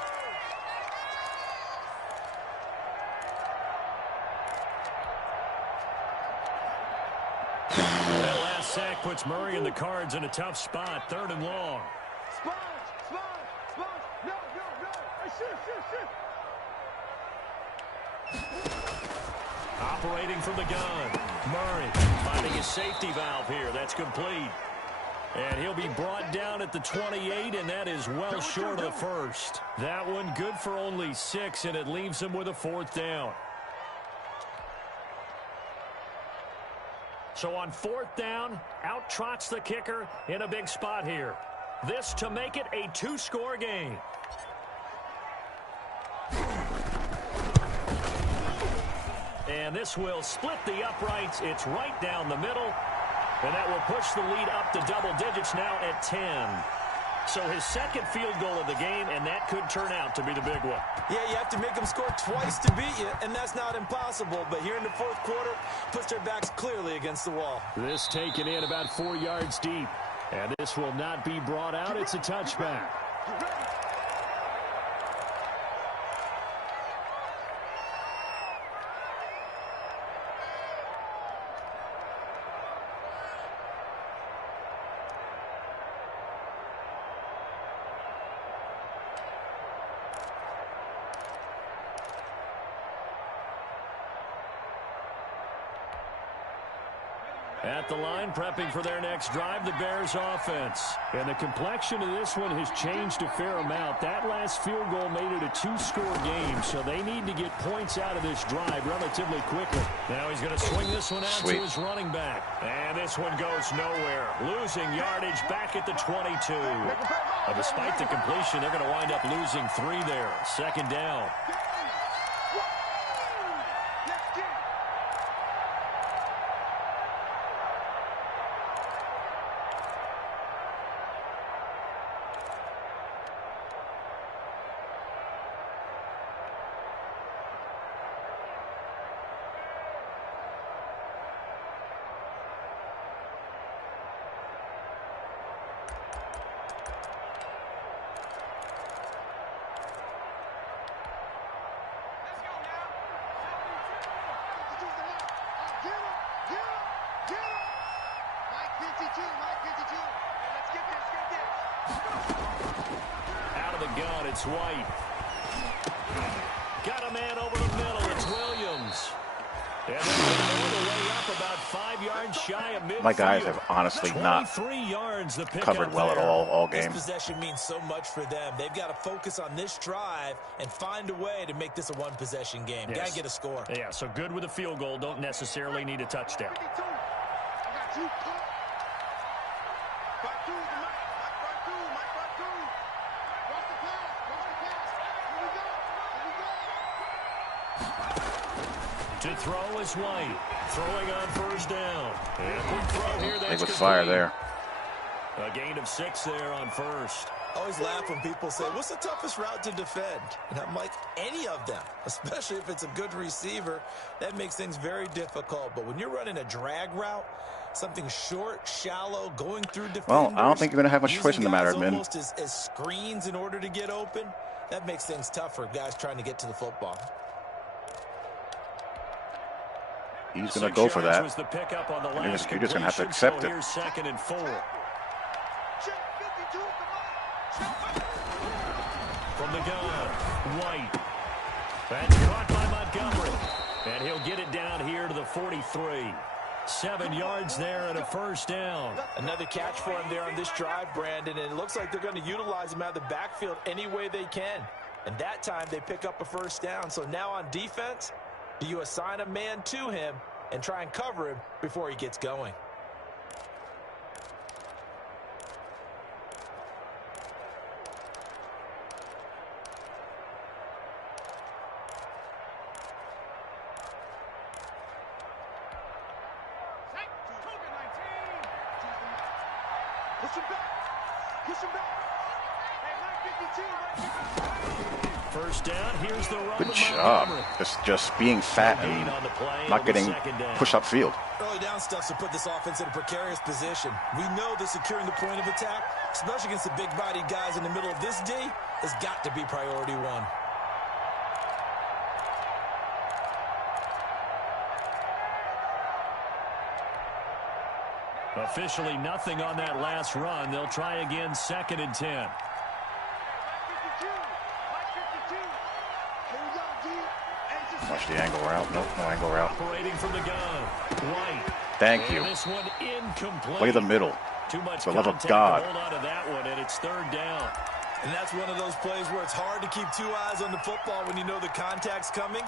That last sack puts Murray and the Cards in a tough spot. 3rd and long. Operating from the gun. Murray finding his safety valve here. That's complete. And he'll be brought down at the 28, and that is well short of the first. That one good for only 6, and it leaves him with a 4th down. So on 4th down, out trots the kicker in a big spot here. This to make it a 2-score game. And this will split the uprights. It's right down the middle. And that will push the lead up to double digits now at 10. So his 2nd field goal of the game, and that could turn out to be the big one. Yeah, you have to make them score twice to beat you, and that's not impossible. But here in the 4th quarter, puts their backs clearly against the wall. This taken in about 4 yards deep. And this will not be brought out. It's a touchback. At the line, prepping for their next drive, the Bears offense. And the complexion of this one has changed a fair amount. That last field goal made it a 2-score game, so they need to get points out of this drive relatively quickly. Now he's going to swing this one out to his running back. And this one goes nowhere. Losing yardage back at the 22. Despite the completion, they're going to wind up losing 3 there. 2nd down. Out of the gun, it's White. Got a man over the middle. It's Williams. And they're all the way up about 5 yards shy of midfield. My guys have honestly not 23 yards, the covered well at all game. This possession means so much for them. They've got to focus on this drive and find a way to make this a one-possession game. Yes. Got to get a score. Yeah, so good with a field goal. Don't necessarily need a touchdown. To throw is White. Throwing on first down. And quick throw here. They would fire there. A gain of 6 there on first. I always laugh when people say, what's the toughest route to defend? And I'm like, any of them, especially if it's a good receiver. That makes things very difficult. But when you're running a drag route, something short, shallow, going through defenders. Well, I don't think you're going to have much choice in the matter, man. Almost as screens in order to get open. That makes things tough for guys trying to get to the football. He's going to go for that. Was the pickup on the You're last just going to have to accept it. Here's 2nd and 4. From the gun, White. That's caught by Montgomery. And he'll get it down here to the 43. 7 yards there and a first down. Another catch for him there on this drive, Brandon, and it looks like they're going to utilize him out of the backfield any way they can. And that time they pick up a first down. So now on defense, do you assign a man to him and try and cover him before he gets going? First down, here's the run. Good job. Just being fat and not getting pushed upfield. Early down stuff to put this offense in a precarious position. We know that securing the point of attack, especially against the big-bodied guys in the middle of this D, has got to be priority one. Officially nothing on that last run. They'll try again, 2nd and 10. Watch the angle route. Nope, no angle route. Operating from the gun. White. Thank you. This one incomplete. Play the middle. Too much For the love of contact God. to hold on to that one, and it's 3rd down. And that's one of those plays where it's hard to keep 2 eyes on the football when you know the contact's coming,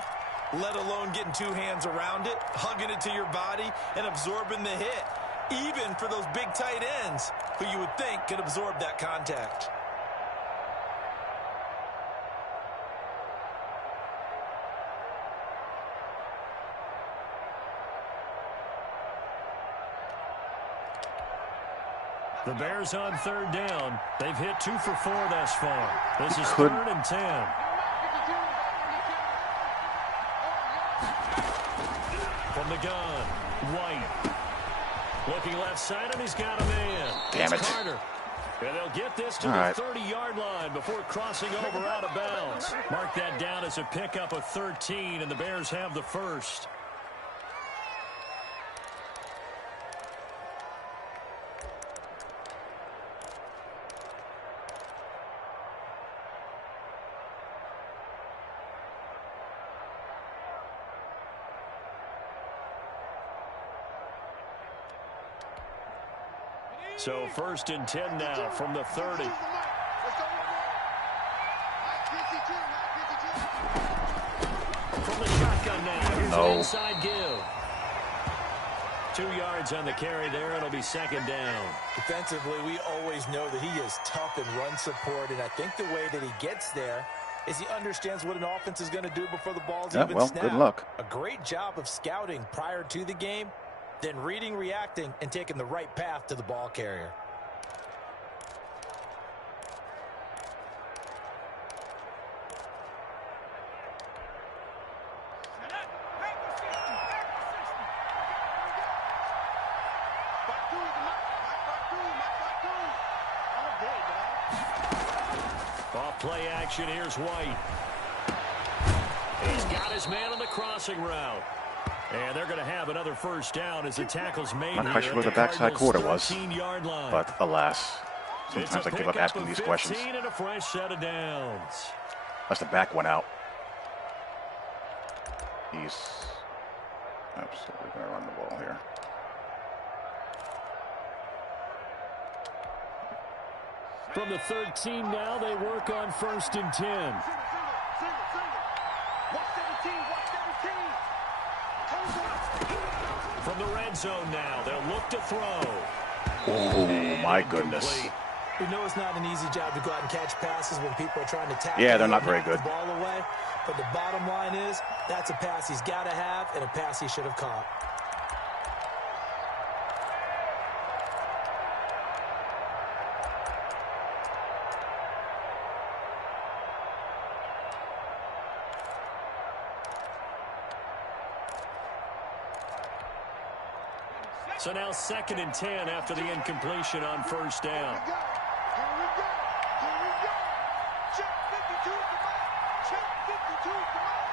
let alone getting 2 hands around it, hugging it to your body, and absorbing the hit. Even for those big tight ends who you would think could absorb that contact. The Bears on 3rd down. They've hit 2 for 4 thus far. This is Could- 3rd and 10. From the gun, White. Looking left side, and he's got a man. Damn It's it. Carter. And they'll get this to All the right. 30-yard line before crossing over out of bounds. Mark that down as a pickup of 13, and the Bears have the first. So 1st and 10 now from the 30. From the shotgun now. Here's an inside give. 2 yards on the carry there. It'll be 2nd down. Defensively, we always know that he is tough in run support, and I think the way that he gets there is he understands what an offense is going to do before the ball's even snapped. Good luck. A great job of scouting prior to the game, then reading, reacting, and taking the right path to the ball carrier. Off play action, here's White. He's got his man on the crossing route. And they're going to have another first down as the tackle's made. Not quite sure where the backside quarter was, but alas, sometimes I give up asking these questions. And a fresh set of downs. Unless the back went out. He's absolutely going to run the ball here. From the 13 now, they work on 1st and 10. From the red zone now, they'll look to throw. Oh, my goodness. We know it's not an easy job to go out and catch passes when people are trying to tackle. Yeah, they're not very good. The ball away, but the bottom line is that's a pass he's got to have and a pass he should have caught. So now 2nd and 10 after the incompletion on 1st down. Here we go. Check 52 is the mark. Check 52 is the mark.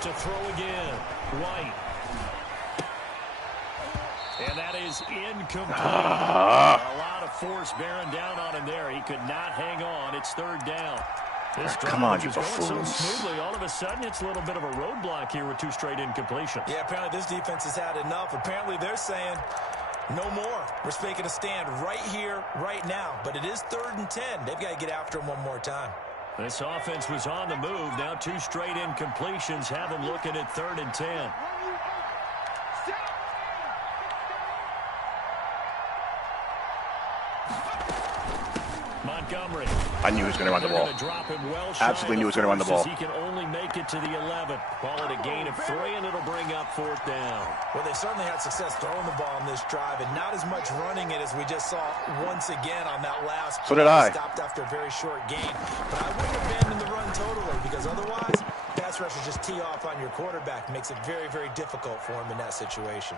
And To throw again. White. And that is incomplete. A lot of force bearing down on him there. He could not hang on. It's 3rd down. This Come on, you drive is going so buffoons. smoothly. All of a sudden, it's a little bit of a roadblock here with 2 straight incompletions. Yeah, apparently this defense has had enough. Apparently they're saying no more. We're making a stand right here, right now. But it is 3rd and 10. They've got to get after him one more time. This offense was on the move. Now 2 straight incompletions have them looking at 3rd and 10. Montgomery. I knew he was going to run the ball. Absolutely knew he was going to run the ball. He can only make it to the 11th. Call it a gain of 3, and it'll bring up 4th down. Well, they certainly had success throwing the ball on this drive, and not as much running it as we just saw once again on that last. So did I. Stopped after a very short gain. But I wouldn't abandon the run totally, because otherwise, pass rushers just tee off on your quarterback. Makes it very, very difficult for him in that situation.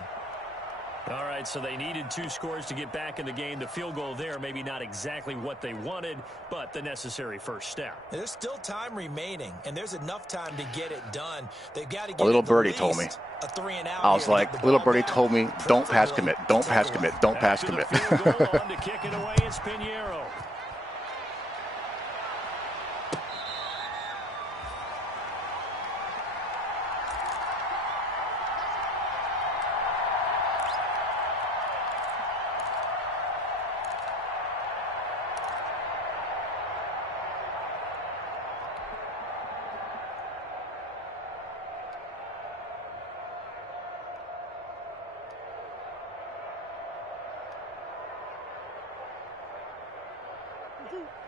All right, so they needed 2 scores to get back in the game. The field goal there, maybe not exactly what they wanted, but the necessary first step. There's still time remaining, and there's enough time to get it done. They've got to get A little birdie told me. a 3 and out. I was like, little birdie told me, don't pass commit, don't pass commit, don't pass After the commit. field goal, on to kick it away is Pinheiro.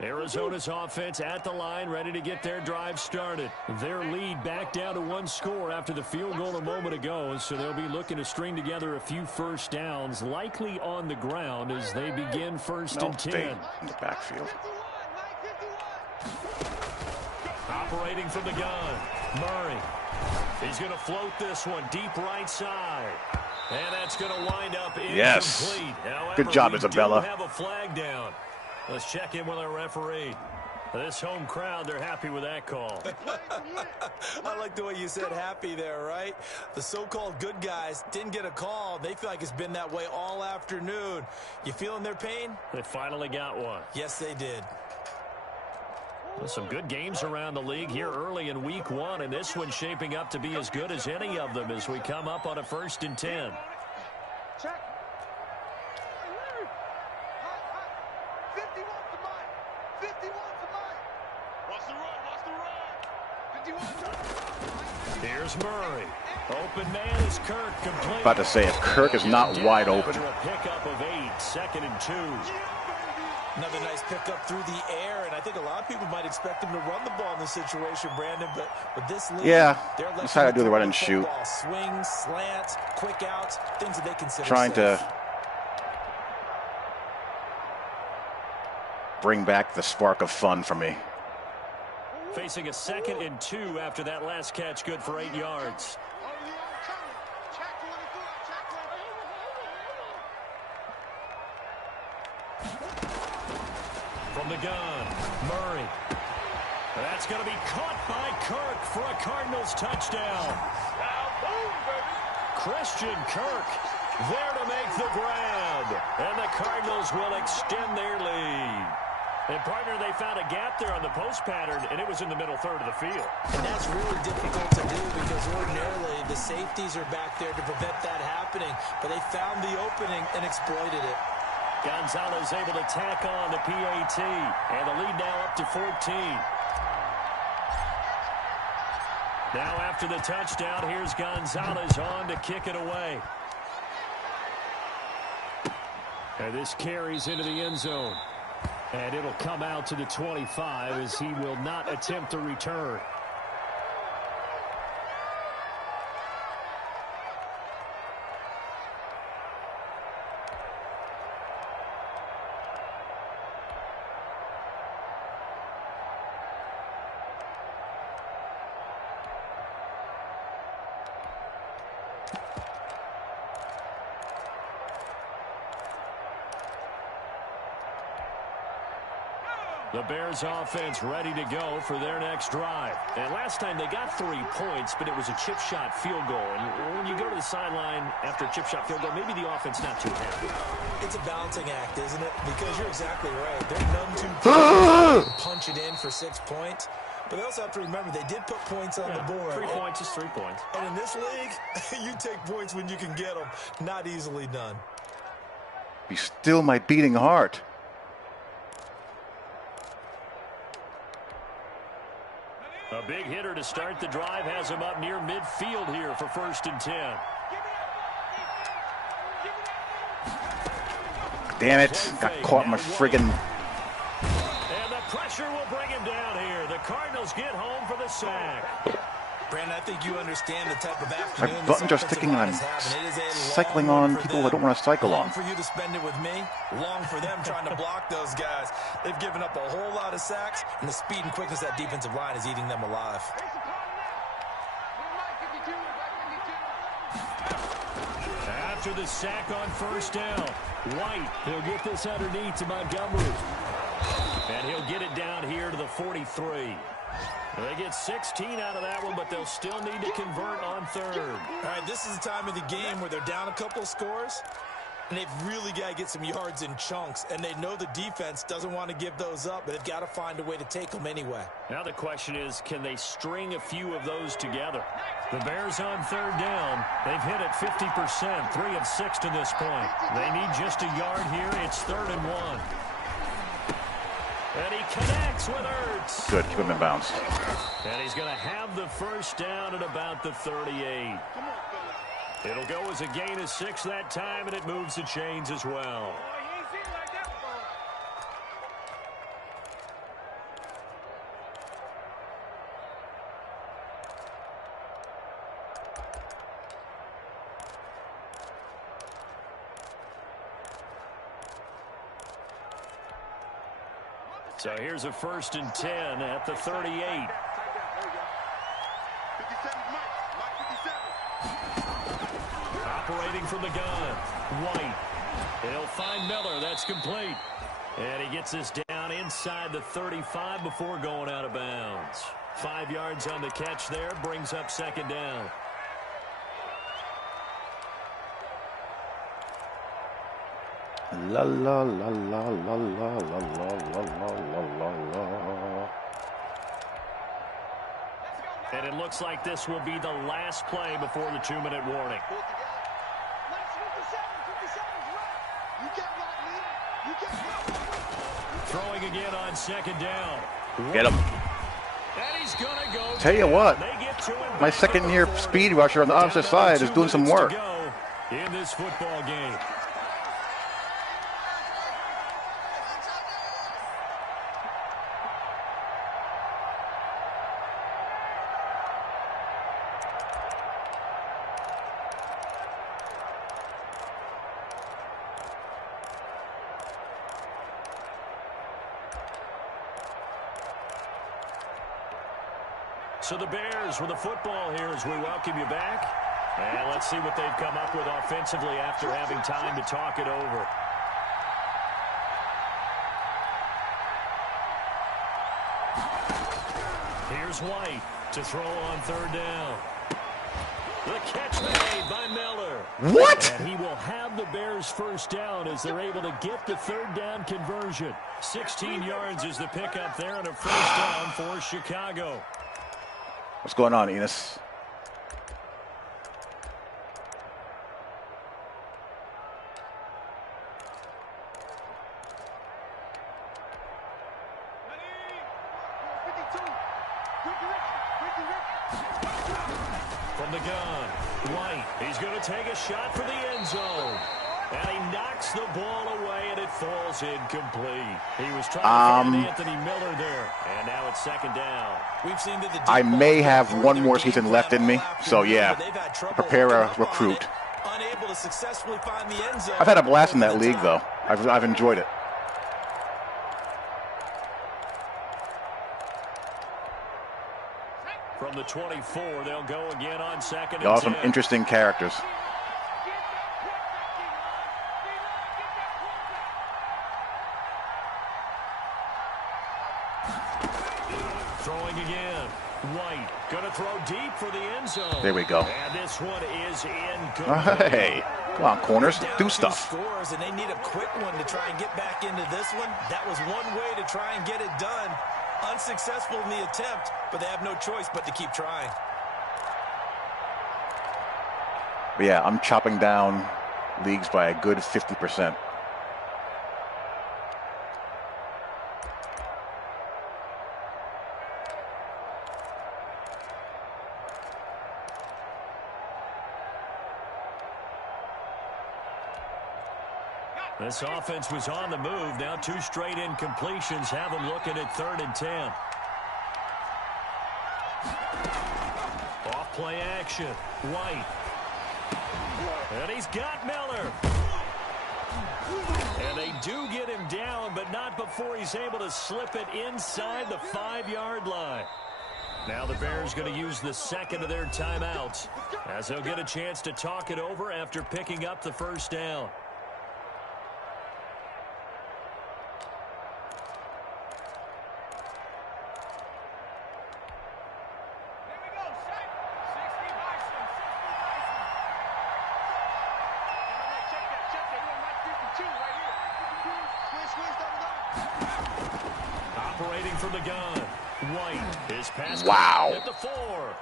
Arizona's offense at the line, ready to get their drive started. Their lead back down to 1 score after the field goal a moment ago, so they'll be looking to string together a few first downs, likely on the ground as they begin 1st and 10. Stay in the backfield. Operating from the gun, Murray. He's going to float this one deep right side. And that's going to wind up incomplete. Yes. However, Good job, we Isabella. do have a flag down. Let's check in with our referee. This home crowd, they're happy with that call. I like the way you said happy there, right? The so-called good guys didn't get a call. They feel like it's been that way all afternoon. You feeling their pain? They finally got one. Yes, they did. Well, some good games around the league here early in week 1, and this one's shaping up to be as good as any of them as we come up on a 1st and 10. Check. 51 to mine. 51 to mine. Watch the run. Watch the run. 51 to Here's Murray. Open man is Kirk. Complete. About to say, if Kirk is not wide open. After a pickup of 8, 2nd and 2. Another nice pickup through the air, and I think a lot of people might expect him to run the ball in this situation, Brandon, but with this lead, Yeah, they're that's how I do the run and shoot. Swings, slants, quick outs, things that they consider Trying safe. to bring back the spark of fun for me. Facing a 2nd and 2 after that last catch, good for 8 yards. From the gun, Murray. That's going to be caught by Kirk for a Cardinals touchdown. Christian Kirk there to make the grab. And the Cardinals will extend their lead. And, partner, they found a gap there on the post pattern, and it was in the middle third of the field. And that's really difficult to do because ordinarily the safeties are back there to prevent that happening. But they found the opening and exploited it. Gonzalez able to tack on the PAT. And the lead now up to 14. Now after the touchdown, here's Gonzalez on to kick it away. And this carries into the end zone. And it'll come out to the 25 as he will not attempt to return. The Bears offense ready to go for their next drive. And last time they got 3 points, but it was a chip shot field goal. And when you go to the sideline after a chip shot field goal, maybe the offense not too happy. It's a balancing act, isn't it? Because you're exactly right. They're none too punch it in for 6 points. But they also have to remember they did put points on the board. 3 points is 3 points. And in this league, you take points when you can get them. Not easily done. Be still my beating heart. A big hitter to start the drive has him up near midfield here for 1st and 10. Damn it. Got caught in my friggin'... And the pressure will bring him down here. The Cardinals get home for the sack. Brandon, I think you understand the type of My afternoon buttons are sticking and I'm cycling on people I don't want to cycle on. Long for you to spend it with me, long for them trying to block those guys. They've given up a whole lot of sacks, and the speed and quickness of that defensive line is eating them alive. After the sack on 1st down, White, he'll get this underneath to Montgomery. And he'll get it down here to the 43. They get 16 out of that one, but they'll still need to convert on 3rd. All right, this is the time of the game where they're down a couple of scores, and they've really got to get some yards in chunks, and they know the defense doesn't want to give those up, but they've got to find a way to take them anyway. Now the question is, can they string a few of those together? The Bears on 3rd down. They've hit it 50%, 3 of 6 to this point. They need just a yard here. It's 3rd and 1. And he connects with Ertz. Good, keep him in bounds. And he's going to have the 1st down at about the 38. It'll go as a gain of 6 that time, and it moves the chains as well. So here's a 1st and 10 at the 38. Operating from the gun, White. He'll find Miller. That's complete. And he gets this down inside the 35 before going out of bounds. 5 yards on the catch there, brings up 2nd down. La la la la la la la la la la la. And it looks like this will be the last play before the 2-minute warning. Throwing again on 2nd down. Get him. And he's gonna go. Tell you what, They get to him my second-year speed rusher on the opposite side is doing some work. In this football game. So the Bears with the football here as we welcome you back. And let's see what they've come up with offensively after having time to talk it over. Here's White to throw on third down. The catch made by Miller. What? And he will have the Bears first down as they're able to get the third down conversion. 16 yards is the pickup there and a first down for Chicago. What's going on, Enos? From the gun, White, he's going to take a shot for the end zone. And he knocks the ball away, and it falls incomplete. He was trying to find Anthony Miller there, and now it's second down. We've seen that the I may have one more season left in me, so yeah, prepare a recruit. Unable to successfully find the end zone. I've had a blast in that league, though. I've enjoyed it. From the 24, they'll go again on second Y'all and have 10. some interesting characters. Throwing again. White going to throw deep for the end zone. There we go. And this one is incomplete. Hey, come on, corners, do stuff. Scores, and they need a quick one to try and get back into this one. That was one way to try and get it done. Unsuccessful in the attempt, but they have no choice but to keep trying. But yeah, I'm chopping down leagues by a good 50%. This offense was on the move. Now 2 straight incompletions have them looking at 3rd and 10. Off play action. White. And he's got Miller. And they do get him down, but not before he's able to slip it inside the 5-yard line. Now the Bears going to use the second of their timeouts as they'll get a chance to talk it over after picking up the first down. Operating from the gun. White is pass. Wow. At the 4.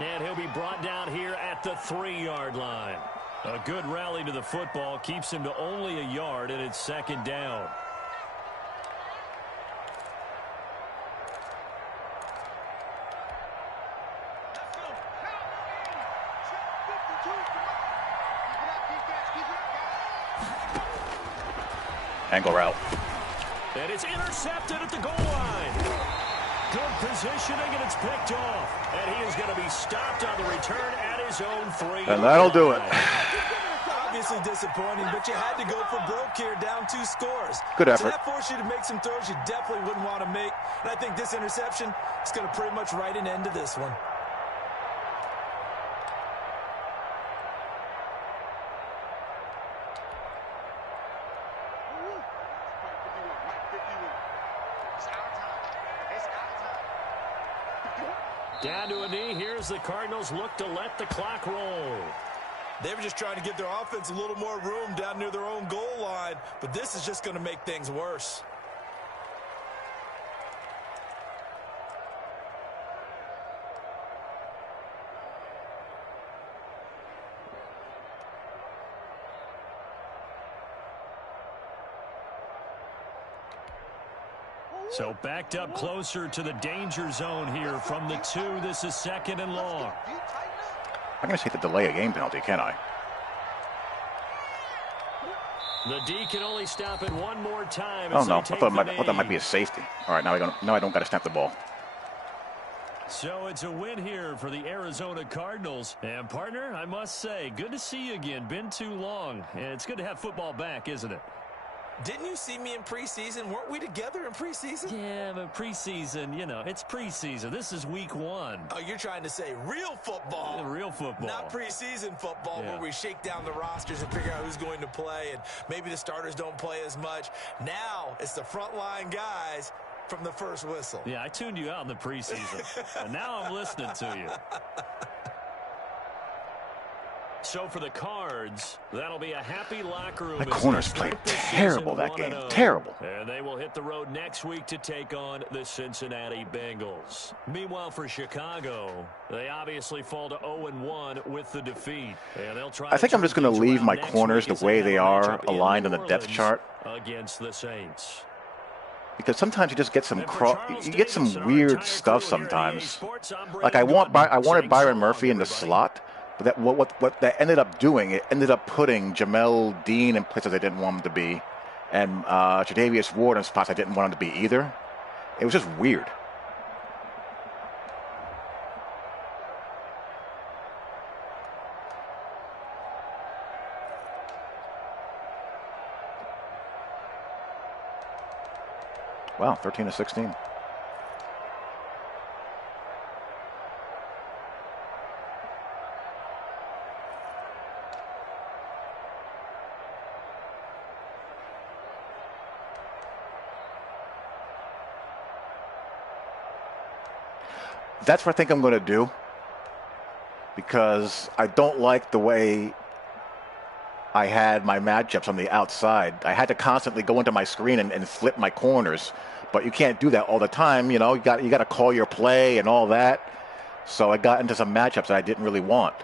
And he'll be brought down here at the 3-yard line. A good rally to the football keeps him to only a yard, and it's second down. Angle route. And it's intercepted at the goal line. Good positioning, and it's picked off. And he is going to be stopped on the return at his own 3. And that'll do it. Obviously disappointing, but you had to go for broke here, down 2 scores. Good effort. So that forced you to make some throws you definitely wouldn't want to make. And I think this interception is going to pretty much write an end to this one. Down to a knee. Here's the Cardinals look to let the clock roll. They were just trying to give their offense a little more room down near their own goal line, but this is just going to make things worse. So backed up closer to the danger zone here from the 2. This is 2nd and long. I'm going to take the delay a game penalty, can I? The D can only stop it one more time. Oh, no. I thought that might be a safety. All right, now I don't got to snap the ball. So it's a win here for the Arizona Cardinals. And, partner, I must say, good to see you again. Been too long. And it's good to have football back, isn't it? Didn't you see me in preseason? Weren't we together in preseason? Yeah, but preseason, you know, it's preseason. This is week 1. Oh, you're trying to say real football. Real football. Not preseason football, Yeah. where we shake down the rosters and figure out who's going to play, and maybe the starters don't play as much. Now it's the frontline guys from the first whistle. Yeah, I tuned you out in the preseason, and now I'm listening to you. So for the Cards, that'll be a happy locker room. My corners played terrible that game. Terrible. And they will hit the road next week to take on the Cincinnati Bengals. Meanwhile, for Chicago, they obviously fall to 0-1 with the defeat. And they'll try. I think I'm just going to leave my corners the way they are, aligned on the depth chart. Against the Saints. Because sometimes you just get some weird stuff sometimes. Like I wanted Byron Murphy in the slot. But what that ended up doing, it ended up putting Jamel Dean in places I didn't want him to be, and Tre'Davious Ward in spots I didn't want him to be either. It was just weird. Wow, 13-16. That's what I think I'm going to do, because I don't like the way I had my matchups on the outside. I had to constantly go into my screen and flip my corners, but you can't do that all the time. You know, you got to call your play and all that. So I got into some matchups that I didn't really want.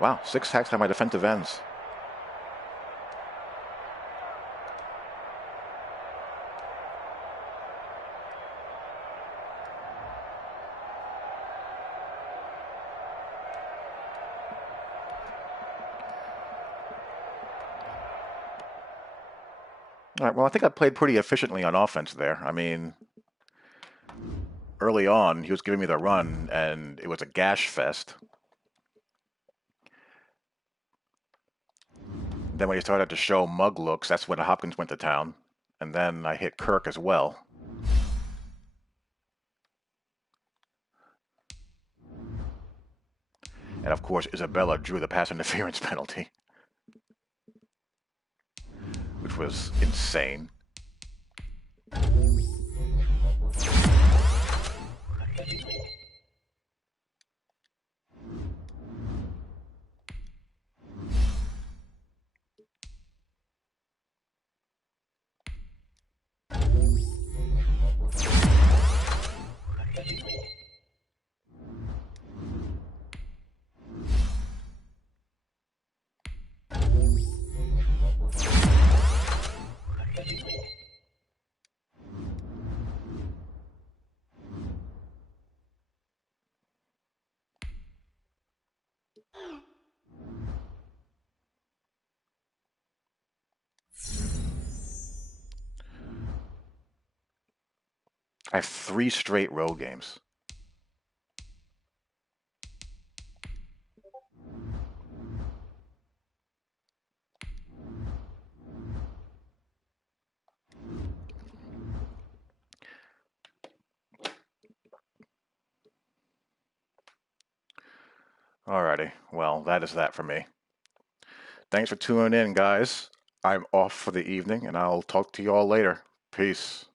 Wow, 6 sacks on my defensive ends. All right, well, I think I played pretty efficiently on offense there. I mean, early on, he was giving me the run, and it was a gash fest. Then when he started to show mug looks, that's when Hopkins went to town. And then I hit Kirk as well. And, of course, Isabella drew the pass interference penalty, which was insane. I have 3 straight road games. Alrighty, well, that is that for me. Thanks for tuning in, guys. I'm off for the evening, and I'll talk to you all later. Peace.